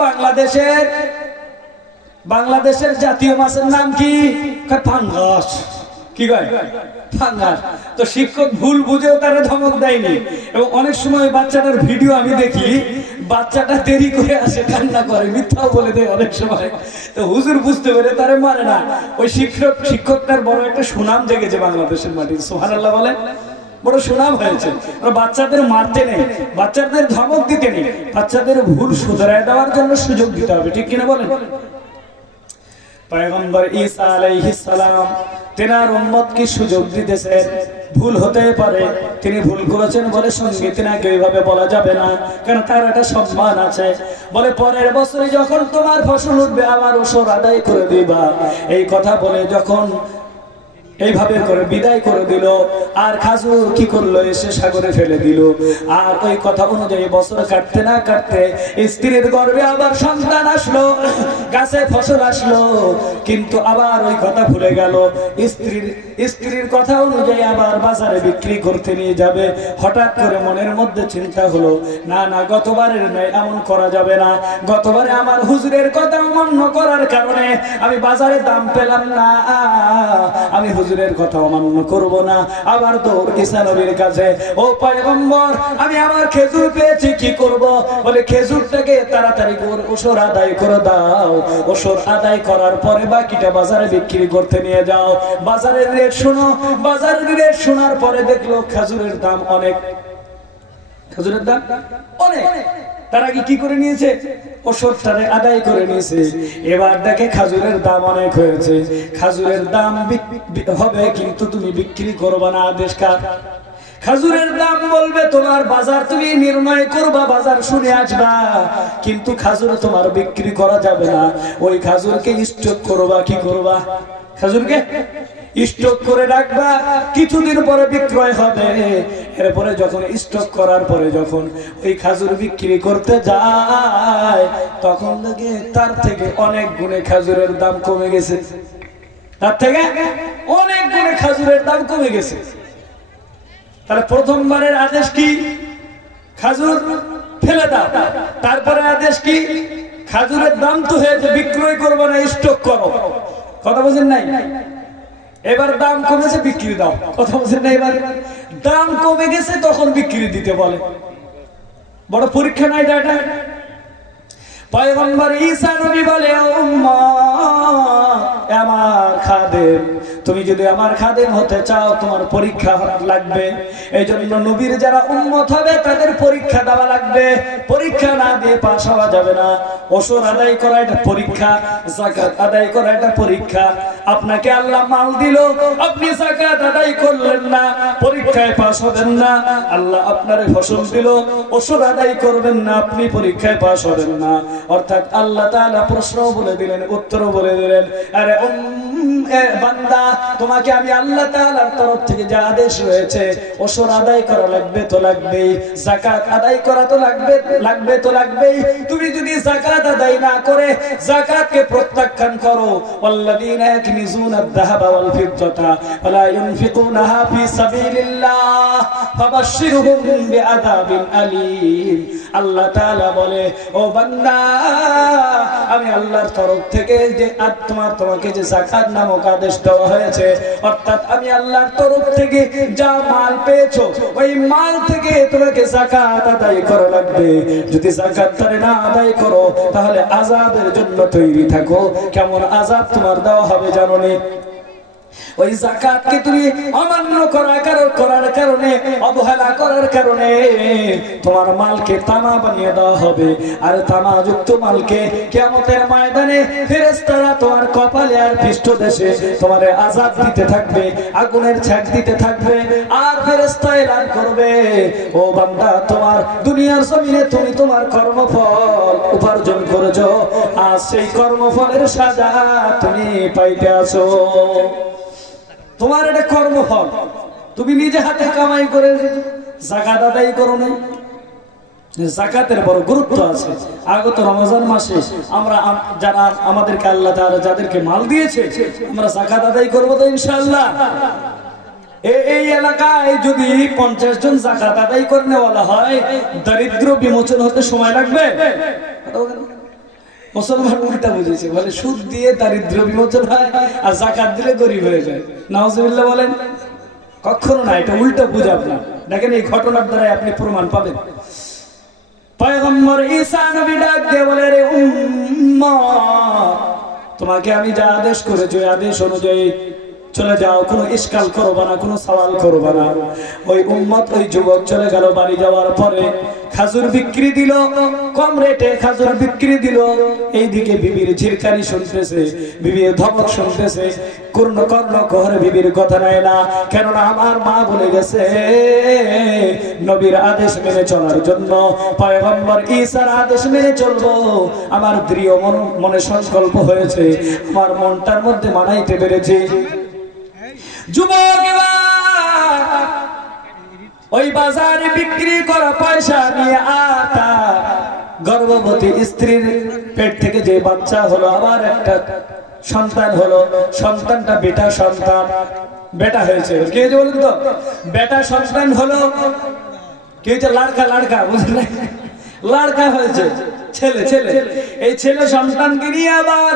বাংলাদেশের জাতীয় মাছের নাম কি? পাঙ্গাস। কি কয়? পাঙ্গাস। তো শিক্ষক ভুল বুঝেও তারা ধমক দেয়নি। এবং অনেক সময় বাচ্চাটার ভিডিও আমি দেখি, বাচ্চাটা দেরি করে আসে, কান্না করে, মিথ্যাও বলে দেয় অনেক সময়। তো হুজুর বুঝতে পেরে তারে মারে না। ওই শিক্ষকটার বড় একটা সুনাম জেগেছে বাংলাদেশের মাটিতে, সুবহানাল্লাহ বলে, বড় সুনাম হয়েছে। বাচ্চাদের মারতে নেই, বাচ্চাদের ধমক দিতে নেই, বাচ্চাদের ভুল শুধরায় দেওয়ার জন্য সুযোগ দিতে হবে, ঠিক কিনা বলেন? পয়গম্বর ঈসা আলাইহিস সালাম তেনার উম্মতকে সুযোগ দিতেছেন, ভুল হতে পারে, তিনি ভুল করেছেন বলে সঙ্গে তিনাকে এইভাবে বলা যাবে না, কারণ তার একটা সম্মান আছে। বলে পরের বছরে যখন তোমার ফসল উঠবে আমার ওসর আদায় করে দিবা, এই কথা বলে যখন এইভাবে করে বিদায় করে দিল, আর খাজুর কি করলো এসে সাগরে ফেলে দিল। আর ওই কথা অনুযায়ী বছর কাটতে না কাটতে স্ত্রীর গর্ভে আবার সন্তান আসলো, গাছে ফসল আসলো, কিন্তু আবার ওই কথা ভুলে গেল। স্ত্রীর কথা অনুযায়ী আবার বাজারে বিক্রি করতে নিয়ে যাবে। হঠাৎ করে মনের মধ্যে চিন্তা হলো, না না গতবারের নয়, এমন করা যাবে না, গতবারে আমার হুজুরের কথা অমান্য করার কারণে আমি বাজারে দাম পেলাম না, আমি হুজুরের কথা অমান্য করব না। আবার দৌড় ঈসা নবীর কাছে, ও পয়গম্বর আমি আমার খেজুর পেয়েছি, কি করব? বলে খেজুরটাকে তাড়াতাড়ি করে ওসর আদায় করে দাও, ওসর আদায় করার পরে বাকিটা বাজারে বিক্রি করতে নিয়ে যাও। বাজারের রেট শোনো, বাজারের রেট শোনার পরে দেখলো খেজুরের দাম অনেক, খেজুরের দাম অনেক। তার আগে কি করে নিয়েছে? ওসরটারে আদায় করে নিয়েছে। এবার দেখে খাজুরের দাম অনেক হয়েছে, খাজুরের দাম হবে কিন্তু তুমি বিক্রি করবে না, আদেশ কার? খাজুরের দাম বলবে তোমার, বাজার তুমি নির্ণয় করবা, বাজার শুনে আসবা, কিন্তু খাজুর তোমার বিক্রি করা যাবে না। ওই খাজুরকে স্টক করবা, কি করবা? খাজুরকে স্টক করে রাখবা, কিছুদিন পরে বিক্রয় হবে। এরপরে যখন স্টক করার পরে যখন ওই খাজুর বিক্রি করতে যায়, তখন দেখে তার থেকে অনেক গুণে খাজুরের দাম কমে গেছে, তার থেকে অনেক গুণে খাজুরের দাম কমে গেছে। তাহলে প্রথমবারের আদেশ কি? খাজুর ফেলে দাও। তারপরে আদেশ কি? খাজুরের দাম তো হয়েছে, বিক্রয় করবো না, স্টক করো, কথা বলছেন নাই? এবার দাম কমেছে, বিক্রি দাও, কথা বলছেন না? এবার দাম কমে গেছে, তখন বিক্রি দিতে বলে। বড় পরীক্ষা নাই এটা। পয়গম্বর ঈসা নবী বলে, আমার খাদেম, তুমি যদি আমার খাদেম হতে চাও তোমার পরীক্ষা লাগবে। এই জন্য নবীর যারা উম্মত হবে তাদের পরীক্ষা দেওয়া লাগবে, পরীক্ষা না দিয়ে পাস হওয়া যাবে না। ওসর আদায় করা এটা পরীক্ষা, যাকাত আদায় করা এটা পরীক্ষা। আপনাকে আল্লাহ মাল দিল, আপনি যাকাত আদায় করলেন না, পরীক্ষায় পাস হবেন না। আল্লাহ আপনারে ফসল দিল, ওসর আদায় করবেন না, আপনি পরীক্ষায় পাস হবেন না। অর্থাৎ আল্লাহ তাআলা প্রশ্ন বলে দিলেন, উত্তর বলে দিলেন, আরে বান্দা তোমাকে আমি আল্লাহ তাআলার তরফ থেকে যা আদেশ হয়েছে ওসর আদায় করা লাগবে তো লাগবেই, যাকাত আদায় করা তো লাগবে তো লাগবেই। তুমি যদি যাকাত আদায় না করে যাকাতকে প্রত্যাখ্যান করো, ওয়াল্লাযীনা ইয়াকনিজুনা আয-যাহাবা ওয়াল ফিদ্দাতা ওয়ালা ইউনফিকুনাহা ফি সাবিলিল্লাহ ফাবাশশিরহুম বিআযাবিন আলীম। আল্লাহ তাআলা বলে, ও বান্দা আমি আল্লাহর তরফ থেকে যে তোমাকে যে যাকাত নামক আদেশ দেওয়া হয়েছে, অর্থাৎ আমি আল্লাহর তরফ থেকে যা মাল পেয়েছো ওই মাল থেকে তোমাকে যাকাত আদায় করা লাগবে। যদি যাকাত না আদায় করো তাহলে আযাবের জন্য তৈরি থাকো। কেমন আযাব তোমার দেওয়া হবে জানো নি? ওই যাকাতকে তুমি অমান্য করার কারণে, অবহেলা করার কারণে তোমার মালকে তামা বানিয়ে দেওয়া হবে। আর তামাযুক্ত মালকে কিয়ামতের ময়দানে ফেরেশতারা তোমার কপালে আর পৃষ্ঠদেশে তোমারে আযাব দিতে থাকবে, আগুনের ছ্যাক দিতে থাকবে। আর ফেরেশতা এলান করবে, ও বান্দা তোমার দুনিয়ার জমিনে তুমি তোমার কর্মফল উপার্জন করেছো, আর সেই কর্মফলের সাজা তুমি পাইতে আছো। তোমার এটা কর্মফল, তুমি নিজে হাতে কামাই করে যাকাত আদায় করো নাই। যাকাতের বড় গুরুত্ব আছে। আগত রমজান মাসে আমরা যারা আমাদেরকে আল্লাহ তাআলা যাদেরকে মাল দিয়েছে আমরা যাকাত আদায় করবো তো ইনশাআল্লাহ। এই এলাকায় যদি 50 জন যাকাত আদায় করে নেওয়া হয়, দারিদ্র বিমোচন হতে সময় লাগবে? মুসলমান উল্টা বুঝেছে, বলে সুদ দিয়ে দারিদ্র বিমোচন হয় আর যাকাত দিলে গরিব হয়ে যায়। নাউজুবিল্লাহ বলেন। কখনো না, এটা উল্টা বুঝা। আপনার দেখেন এই ঘটনার দ্বারা আপনি প্রমাণ পাবেন। পয়গম্বর ঈসা নবী ডাক দিয়ে বলে, রে উম্মত তোমাকে আমি যা আদেশ করেছি ওই আদেশ অনুযায়ী চলে যাও, কোনো ইশকাল করবা না, কোনো সওয়াল করবা না। ওই উম্মত ওই যুবক চলে গেল। বাড়ি যাওয়ার পরে খাজুর বিক্রি দিল, কম রেটে খাজুর বিক্রি দিল। এইদিকে বিবির ঝিরকারি শুনতেছে, বিবির ধমক শুনতেছে। কর্ণ কহরে বিবির কথা নেয় না, কেননা আমার মা বলে গেছে নবীর আদেশ মেনে চলার জন্য, পয়গম্বর ঈসার আদেশ মেনে চলবো। আমার দৃঢ় মনে সংকল্প হয়েছে, আমার মনটার মধ্যে মানাইতে পেরেছি। যুবক ওই বাজারে বিক্রি করা পয়সা নিয়ে আটা গর্ভবতী স্ত্রীর পেট থেকে যে বাচ্চা হলো, আবার একটা সন্তান হলো। সন্তানটা বেটা সন্তান, বেটা হয়েছে। কে বলেন তো? বেটা সন্তান হলো। কে লাড়কা বুঝলেন? লাড়কা হয়েছে, ছেলে। এই ছেলে সন্তানকে নিয়ে আবার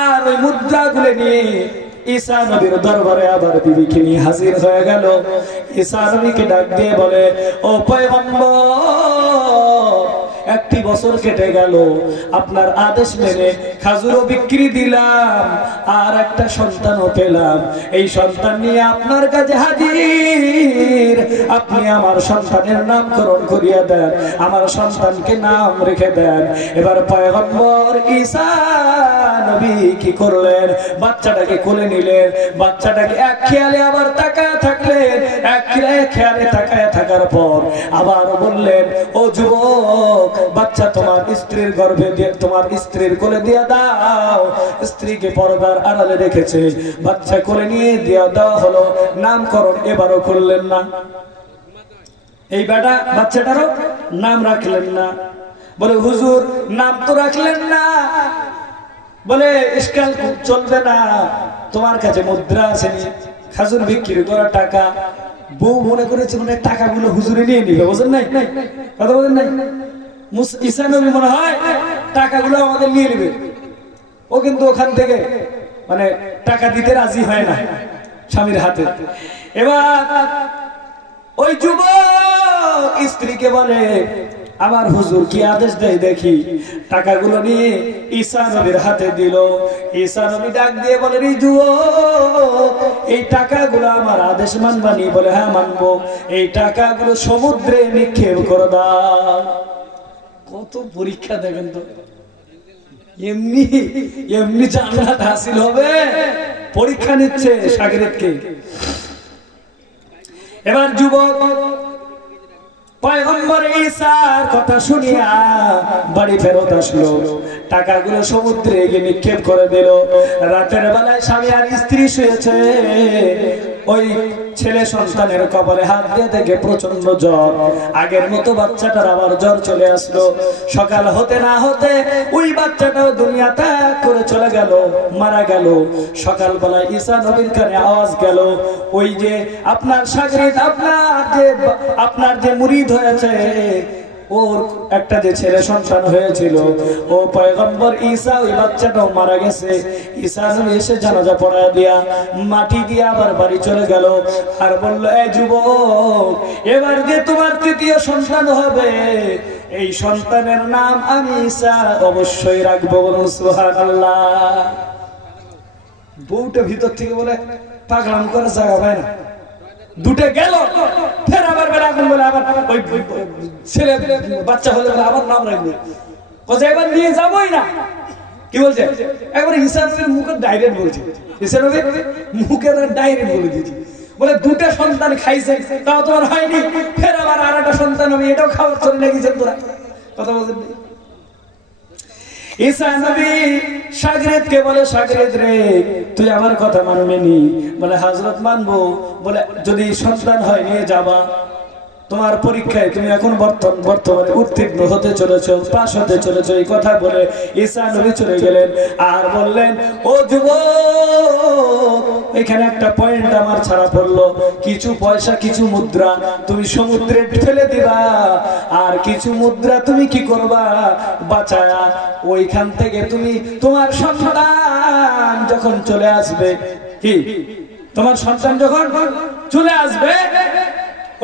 আর ওই মুদ্রাগুলো নিয়ে ঈসা নবীর দরবারে আবার বিবিকে নিয়ে হাজির হয়ে গেল। ঈসা নবীকে ডাক দিয়ে বলে, ও পয়গম্বর 1 বছর কেটে গেল, আপনার আদেশ মেনে খাজুরও বিক্রি দিলাম, আর একটা সন্তানও পেলাম। এই সন্তান নিয়ে আপনার কাছে হাজির। আপনি আমার সন্তানের নামকরণ করিয়া দেন, আমার সন্তানকে নাম রেখে দেন। এবার পয়গম্বর ঈসা নবী কি করলেন? বাচ্চাটাকে কোলে নিলেন। বাচ্চাটাকে এক খেয়ালে আবার তাকায় থাকলেন। এক খেয়ালে তাকায় থাকার পর আবার বললেন, ও যুবক, বাচ্চা তোমার স্ত্রীর গর্ভে দিয়ে, তোমার স্ত্রীর কোলে দিয়ে দাও। স্ত্রীকে পর্দার আড়ালে রেখেছে, বাচ্চা কোলে নিয়ে দেওয়া হলো। নামকরণ এবারও করলেন না। এই বেটা বাচ্চাটারও নাম রাখলেন না। বলে, হুজুর নাম তো রাখলেন না। বলে, ইশকাল চলবে না, তোমার কাছে মুদ্রা আছে, খাজুর বিক্রি করা টাকা। বউ মনে করেছে মানে টাকাগুলো হুজুরে নিয়ে নিবে, বুঝলেন নাই? কথা বলেন নাই? ঈসা নবী মনে হয় টাকাগুলো আমাদের নিয়ে নেবে। ও কিন্তু ওখান থেকে মানে টাকা দিতে রাজি হয় না স্বামীর হাতে। এবার ওই যুবক স্ত্রীকে বলে, আমার হুজুর কি আদেশ দেয় দেখি। টাকাগুলো নিয়ে ঈসা নবীর হাতে দিল। ঈসা নবী ডাক দিয়ে বলে, রে যুবক, এই টাকাগুলো আমার আদেশ মানবানি? বলে, হ্যাঁ মানবো। এই টাকাগুলো সমুদ্রে নিক্ষেপ করে দাও। কত পরীক্ষা দেখেন তো, এমনি জান্নাত হাসিল হবে, পরীক্ষা নিচ্ছে শাগিরকে। এবার যুবক পয়গম্বর ঈসার কথা শুনিয়া বাড়ি ফেরত আসলো, টাকাগুলো সমুদ্রে গিয়ে নিক্ষেপ করে দিল। রাতের বেলায় স্বামী আর স্ত্রী শুয়েছে, ওই ছেলে সন্তানের কপালে হাত দিয়ে দেখে প্রচন্ড জ্বর। আগের মতো বাচ্চাটার আবার জ্বর চলে আসলো। সকাল হতে না হতে ওই বাচ্চাটাও দুনিয়া ত্যাগ করে চলে গেল, মারা গেল। সকালবেলায় ঈসা নবীর কানে আওয়াজ গেল, ওই যে আপনার শাগরিদ, আপনার যে মুরিদ হয়েছে, ওর একটা যে ছেলে সন্তান হয়েছিল, ও পয়গম্বর ঈসা, ওই বাচ্চাটাও মারা গেছে। ঈসা নবী এসে জানাজা পড়ায় দিয়া মাটি দিয়ে আবার বাড়ি চলে গেল। আর বলল, এই যুবক, এবার যে তোমার তৃতীয় সন্তান হবে, এই সন্তানের নাম আমি ঈসা অবশ্যই রাখবো। বলুন সুবহানাল্লাহ। বউটা ভিতর থেকে বলে, পাগলাম করার জায়গা পায় না, দুটো গেল, ফের আবার বেলা এখন বলে আবার ওই ছেলে বাচ্চা হলে আবার নাম রাখবে, এবার নিয়ে যাবোই না। কি বলছে? একবারে ঈসা নবীর মুখে ডাইরেক্ট বলছে, ঈসা নবীর মুখে ডাইরেক্ট বলে দিয়েছে, বলে দুটো সন্তান খাইছে তাও তোমার হয়নি, ফের আবার আর একটা সন্তান আমি, এটাও খাবার চলে লেগেছেন তোরা। কথা বলছেন ঈসা নবী শাগরিদকে বলে, শাগরিদ রে, তুই আমার কথা মানবি নি? বলে, হযরত মানবো। বলে, যদি সন্তান হয় নিয়ে যাবা, তোমার পরীক্ষায় তুমি এখন বর্তমানে উত্তীর্ণ হতে চলেছ, পাস হতে চলেছ। এই কথা বলে ঈসা নবী চলে গেলেন। আর বললেন, ও যুবক, এখানে একটা পয়েন্ট আমার ছাড়া পড়লো, কিছু পয়সা, কিছু মুদ্রা তুমি সমুদ্রে ফেলে দিবা, আর কিছু মুদ্রা তুমি কি করবা? বাঁচায়া ওইখান থেকে তুমি তোমার সন্তান যখন চলে আসবে, কি তোমার সন্তান যখন চলে আসবে,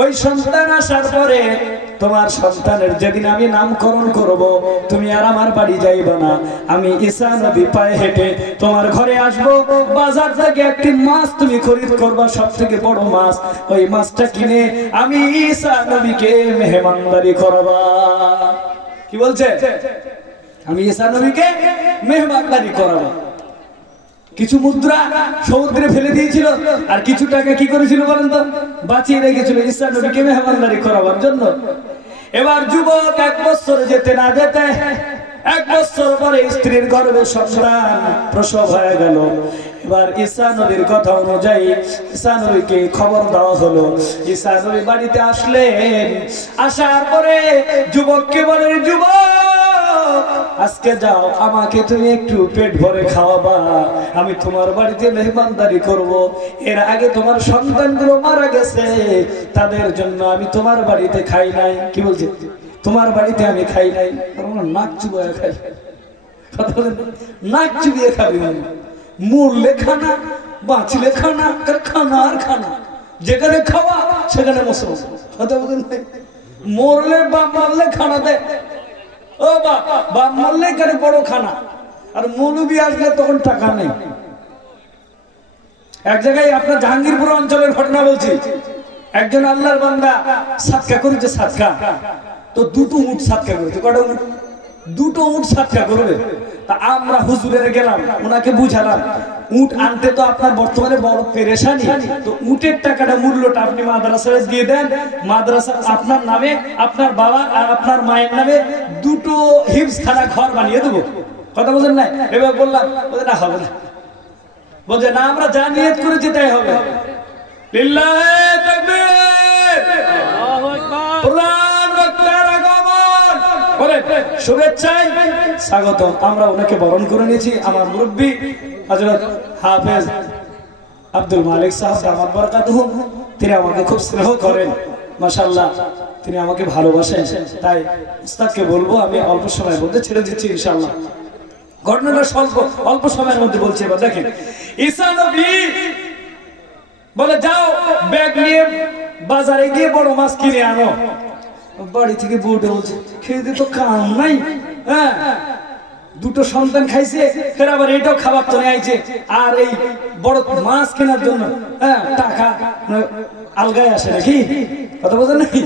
ওই সন্তান আসার পরে তোমার সন্তানের যেদিন আমি নামকরণ করব, তুমি আর আমার বাড়ি যাইবা না, আমি ঈসা নবী পায়ে হেঁটে তোমার ঘরে আসব। বাজার থেকে একটি মাছ তুমি খরিদ করবা, সব থেকে বড় মাছ, ওই মাছটা কিনে আমি ঈসা নবীকে মেহমানদারি করবা। কি বলছে? আমি ঈসা নবীকে মেহমানদারি করাবো। কিছু মুদ্রা সমুদ্রে ফেলে দিয়েছিল, আর কিছু টাকা কি করেছিল বলেন তো? বাঁচিয়ে রেখেছিল ঈসা নবীকে মেহমানদারি করাবার জন্য। এবার যুবক 1 বছর যেতে না যেতে 1 বছর পরে স্ত্রীর গর্ভে সন্তান প্রসব হয়ে গেল। এবার ঈসা নবীর কথা অনুযায়ী ঈসা নবীকে খবর দেওয়া হলো। ঈসা নবী বাড়িতে আসলেন, আসার পরে যুবককে বলেন, যুবক, আজকে যাও, আমাকে তুমি একটু পেট ভরে খাওয়াবা, আমি তোমার বাড়িতে মেহমানদারি করব। এর আগে তোমার সন্তানগুলো মারা গেছে, তাদের জন্য আমি তোমার বাড়িতে খাই নাই। কি বলছে? তোমার বাড়িতে আমি খাই নাই। নাক চুবিয়ে খাই, কথা বলেন, নাক চুবিয়ে খাবি, মরলে খানা, বাঁচলে খানা, খানা আর খানা, যেখানে খাওয়া সেখানে মশলা। কথা বলেন, মরলে বা মারলে খানা দেয়, ও বা মারলে এখানে বড় খানা, আর মৌলবি আসলে তখন টাকা নেই। এক জায়গায় আপনার জাহাঙ্গীরপুর অঞ্চলের ঘটনা বলছি, একজন আল্লাহর বান্দা সাদকা করেছে, সাদকা তো 2টো উট সাদকা করেছে। কটা উট? 2টো উট সাদকা করবে। তা আমরা হুজুরের গেলাম, ওনাকে বুঝালাম, উট আনতে তো আপনার বর্তমানে বড় পেরেশানি, তো উটের টাকাটা, মূল্যটা আপনি মাদ্রাসায় দিয়ে দেন, মাদ্রাসা আপনার নামে, আপনার বাবা আর আপনার মায়ের নামে 2টো হিফজখানা ঘর বানিয়ে দেবো। কথা বলেন না? এবার বললাম, বলে না, হবে না। বলছে না, আমরা যা নিয়ত করেছি তাই হবে। লিল্লাহে তাকবীর, আল্লাহু আকবার। শুভেচ্ছায় স্বাগতম। আমরা ওনাকে বরণ করে নিয়েছি। আমার মুরব্বী হযরত হাফেজ আব্দুল মালিক সাহেব দামাত বরকাতুহু, তিনি আমাকে খুব স্নেহ করেন, মাশাআল্লাহ, তিনি আমাকে ভালোবাসেন। তাই উস্তাদকে বলবো, আমি অল্প সময়ের মধ্যে ছেড়ে দিচ্ছি ইনশাআল্লাহ। ঘটনাটা অল্প সময়ের মধ্যে বলছি। এবার দেখেন, ঈসা নবী বলে, যাও, ব্যাগ নিয়ে বাজারে গিয়ে বড় মাছ কিনে আনো। বাড়ি থেকে বউটা বলছে, খেতে তো কাম নাই, হ্যাঁ, 2টো সন্তান খাইছে, ফের আবার এটাও খাবার তো আইছে, আর এই বড় মাছ কেনার জন্য টাকা আলগায় আসে নাকি? কথা বলছেন নাকি?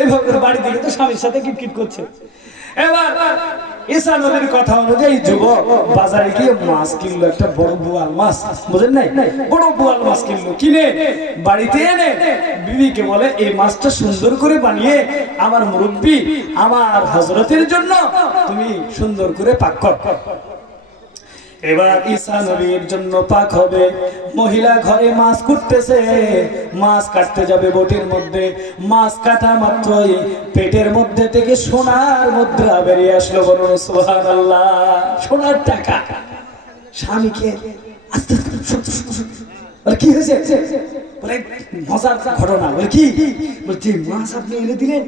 এইভাবে বাড়ি থেকে তো স্বামীর সাথে কিটকিট করছে। এবার ঈসা নবীর কথা অনুযায়ী যুবক বাজারে গিয়ে মাছ কিনলো, একটা বড় বোয়াল মাছ, বুঝেন নাই, বড় বোয়াল মাছ কিনলো, কিনে বাড়িতে এনে বিবিকে বলে এই মাছটা সুন্দর করে বানিয়ে আমার মুরব্বি আমার হযরতের জন্য তুমি সুন্দর করে পাক কর। এবার ঈসা নবীর জন্য পাক হবে। মহিলা ঘরে মাছ কুটতেছে, মাছ কাটতে যাবে বটির মধ্যে, মাছ কাটা মাত্রই পেটের মধ্যে থেকে সোনার মুদ্রা বেরিয়ে আসলো। বলুন সুবহানাল্লাহ। সোনার টাকা। স্বামীকে আস্তে আস্তে কি হয়েছে, বলে মজার ঘটনা। বলে কি, যে মাছ আপনি এনে দিলেন,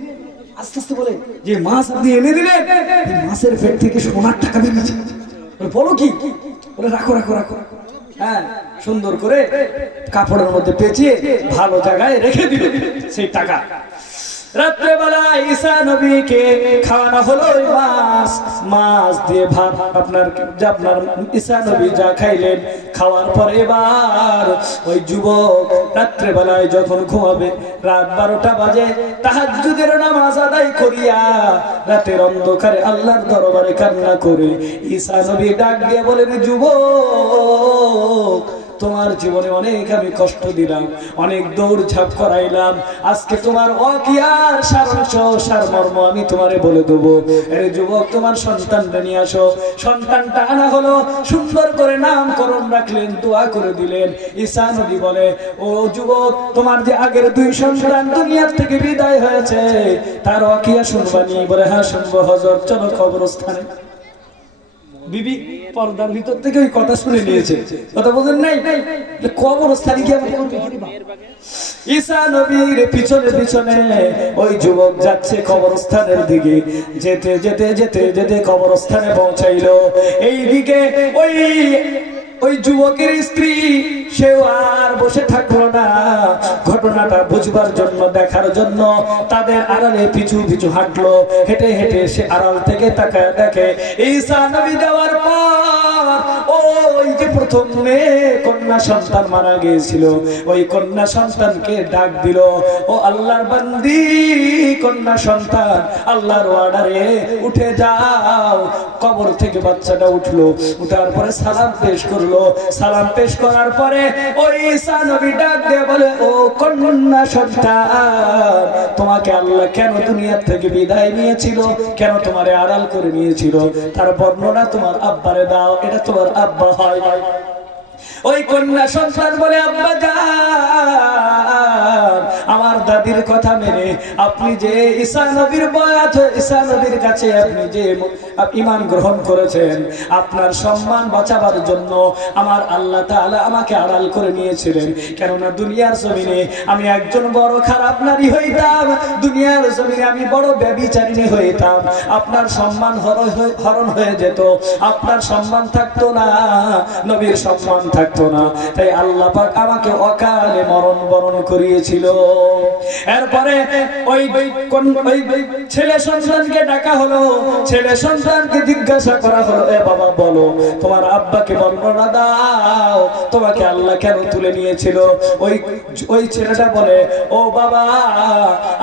আস্তে আস্তে বলে যে মাছ আপনি এনে দিলেন, মাছের পেট থেকে সোনার টাকা বেরিয়েছে। বলো কি, বলে রাখো রাখো রাখো। হ্যাঁ, সুন্দর করে কাপড়ের মধ্যে পেঁচিয়ে ভালো জায়গায় রেখে দিল সেই টাকা। রাত্রে বেলায় ঈসা নবীকে খাওয়ানো হলো ওই মাছ দিয়ে ভাত। আপনার ঈসা নবী যা খাইলেন, খাওয়ার পরে এবার ওই যুবক রাত্রে বেলায় যখন ঘুমাবে, রাত 12টা বাজে, তাহাজ্জুদের নামাজ আদায় করিয়া রাতের অন্ধকারে আল্লাহর দরবারে কান্না করে ঈসা নবী ডাক দিয়ে বলেন, যুবক তোমার জীবনে অনেক আমি কষ্ট দিলাম, অনেক দৌড় ঝাঁপ করাইলাম, আজকে তোমার ওয়াকিয়ার সারাংশ সারমর্ম আমি তোমারে বলে দেবো। আরে যুবক, তোমার সন্তানটা নিয়ে আসো। সন্তানটা আনা হলো, সুন্দর করে নামকরণ রাখলেন, দোয়া করে দিলেন। ঈসা নবী বলে, ও যুবক, তোমার যে আগের 2 সন্তান দুনিয়ার থেকে বিদায় হয়েছে, তার ওয়াকিয়া শুনবানি? বলে হ্যাঁ শুনবো হযরত, চলো কবরস্থানে। বিবি পর্দার ভিতর থেকে ওই কথা শুনে নিয়েছে, কথা বলেন নাই, কবরস্থানে গিয়ে ঈসা নবীর পিছনে পিছনে ওই যুবক যাচ্ছে কবরস্থানের দিকে। যেতে যেতে যেতে যেতে কবরস্থানে পৌঁছাইলো। এইদিকে ওই যুবকের স্ত্রী, সেও আর বসে থাকলো না, ঘটনাটা বুঝবার জন্য, দেখার জন্য তাদের আড়ালে পিছু পিছু হাঁটলো। হেঁটে হেঁটে সে আড়াল থেকে তাকায় দেখে ঈসা নবী যাওয়ার পর ওই যে প্রথম মেয়ে কন্যা সন্তান মারা গিয়েছিল, ওই কন্যা সন্তানকে ডাক দিল, ও আল্লাহর বান্দি কন্যা সন্তান, আল্লাহর অর্ডারে উঠে যাও। কবর থেকে বাচ্চাটা উঠলো, উঠার পরে সালাম পেশ করলো। সালাম পেশ করার পরে ওই ঈসা নবী ডাক দিয়ে বলে, ও কন্যা সন্তান, তোমাকে আল্লাহ কেন দুনিয়া থেকে বিদায় নিয়েছিল, কেন তোমারে আড়াল করে নিয়েছিল, তার বর্ণনা তোমার আব্বারে দাও, এটা তোমার আব্বা হয়। ওই কন্যা সন্তান বলে, আব্বা জান, আমার দাদির কথা মেনে আপনি যে ঈসা নবীর বয়াত, ঈসা নবীর কাছে আপনি যে ঈমান গ্রহণ করেছেন, আপনার সম্মান বাঁচাবার জন্য আমার আল্লাহ তাআলা আমাকে আড়াল করে নিয়েছিলেন। কেননা দুনিয়ার জমিনে আমি একজন বড় খারাপ নারী হইতাম, দুনিয়ার জমিনে আমি বড় ব্যভিচারিণী হইতাম, আপনার সম্মান হরণ হয়ে যেত, আপনার সম্মান থাকতো না, নবীর সম্মান থাকতো না। তাই আল্লাহ পাক আমাকে অকালে মরণ বরণ করিয়েছিল। এরপরে ওই ছেলে সন্তানকে ডাকা হলো, ছেলে সন্তানকে জিজ্ঞাসা করা হলো, এ বাবা বলো, তোমার আব্বাকে বর্ণনা দাও, তোমাকে আল্লাহ কেন তুলে নিয়েছিল? ওই ছেলেটা বলে, ও বাবা,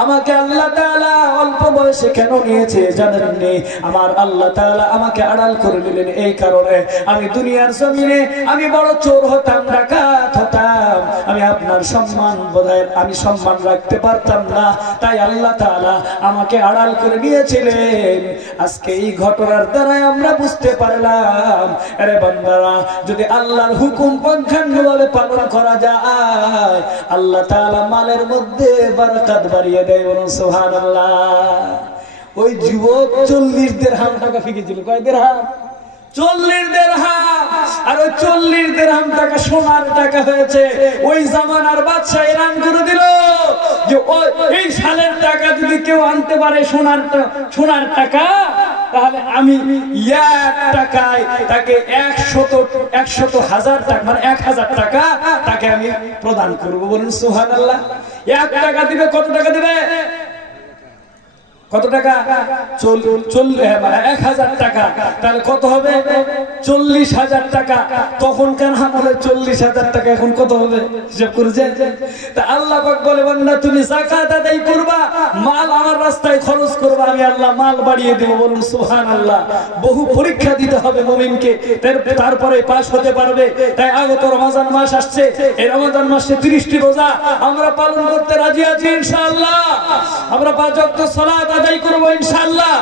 আমাকে আল্লাহ তাআলা অল্প বয়সে কেন নিয়েছে জানেননি? আমার আল্লাহ তাআলা আমাকে আড়াল করে নিলেন এই কারণে, আমি দুনিয়ার জমিনে আমি বড় চোর হতাম, ডাকাত হতাম, আমি আপনার সম্মান বোধহয় আমি সম্মান রাখতে পারতাম না, তাই আল্লাহ তাআলা আমাকে আড়াল করে নিয়েছিলেন। আজকে এই ঘটনার দ্বারা আমরা বুঝতে পারলাম, আরে বান্দারা, যদি আল্লাহর হুকুম পঙ্খানুভাবে পালন করা যায়, আল্লাহ তাআলা মালের মধ্যে বরকত বাড়িয়ে দেয়। সুবহানাল্লাহ। ওই যুবক 40 দিরহাম টাকা ফিকেছিল। কয় দিরহাম? 40 দিরহাম। আর ওই 40 দিরহাম টাকা সোনার টাকা হয়েছে। ওই জামানার বাদশা এলান করে দিল যে এই সালের টাকা যদি কেউ আনতে পারে, সোনার টাকা, তাহলে আমি 1 টাকায় তাকে 100,000 টাকা, মানে 1000 টাকা তাকে আমি প্রদান করবো। বলুন সুবহানাল্লাহ। 1 টাকা দিবে, কত টাকা দিবে? কত টাকা? 1000 টাকা। তাহলে কত হবে? 40,000 টাকা, তখনকার আমলে 40,000 টাকা এখন কত হবে হিসাব করেছেন? তা আল্লাহ পাক বলে বান্দা তুমি যাকাত আদায় করবা, মাল আমার রাস্তায় খরচ করবা, আমি আল্লাহ মাল বাড়িয়ে দেব। বলুন সুবহানাল্লাহ। বহু পরীক্ষা দিতে হবে মুমিনকে, তারপরে পাস হতে পারবে। তাই আগত রমজান মাস আসছে, এই রমজান মাসে 30টি রোজা আমরা পালন করতে রাজি আছি ইনশাআল্লাহ। আমরা 5 ওয়াক্ত সালাত আদায় করব ইনশাআল্লাহ।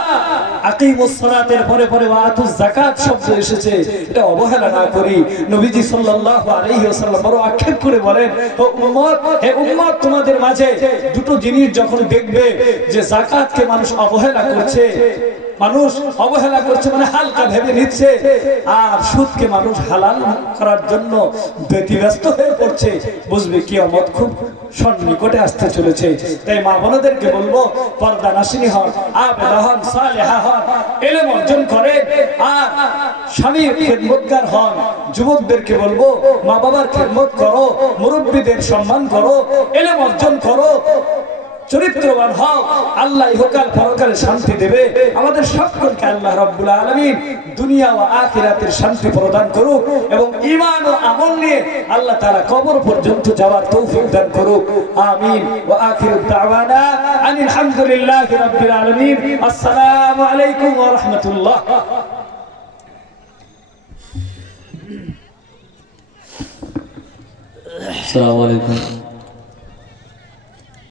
আকিমুস সালাতের পরে পরে ওয়াতুজ যাকাত শব্দ এসেছে, এটা অবহেলা না করি। নবীজি সাল্লাল্লাহু আলাইহি ওয়াসাল্লাম বড় আক্ষেপ করে বলেন, হে উম্মত, তোমাদের মাঝে দুটো জিনিস যখন দেখবে যে যাকাতকে মানুষ অবহেলা করছে, মানুষ অবহেলা করছে মানে হালকা ভেবে নিচ্ছে, আর সুদকে মানুষ হালাল করার জন্য ব্যতিব্যস্ত হয়ে পড়ছে, বুঝবে কিয়ামত খুব সন্নিকটে আসতে চলেছে। তাই মা বোনদেরকে বলবো, পর্দা নাশিনী হন, আবেদা হন, সালেহা হন, ইলম অর্জন করেন, আর স্বামীর খেদমতগার হন। যুবকদেরকে বলবো, মা বাবার খেদমত করো, মুরব্বীদের সম্মান করো, ইলম অর্জন করো, চরিত্রবান হও। আল্লাহ ইহকাল পরকালে শান্তি দেবে। আমাদের সকলকে আল্লাহ রাব্বুল আলামিন দুনিয়া ও আখিরাতের শান্তি প্রদান করুক এবং ঈমান ও আমল নিয়ে আল্লাহ তাআলা কবর পর্যন্ত যাওয়ার তৌফিক দান করুক। আমিন। ওয়া আখিরু দাওয়ানা আনিল হামদুলিল্লাহি রাব্বিল আলামিন। আসসালামু আলাইকুম ওয়া রাহমাতুল্লাহ। আসসালামু আলাইকুম।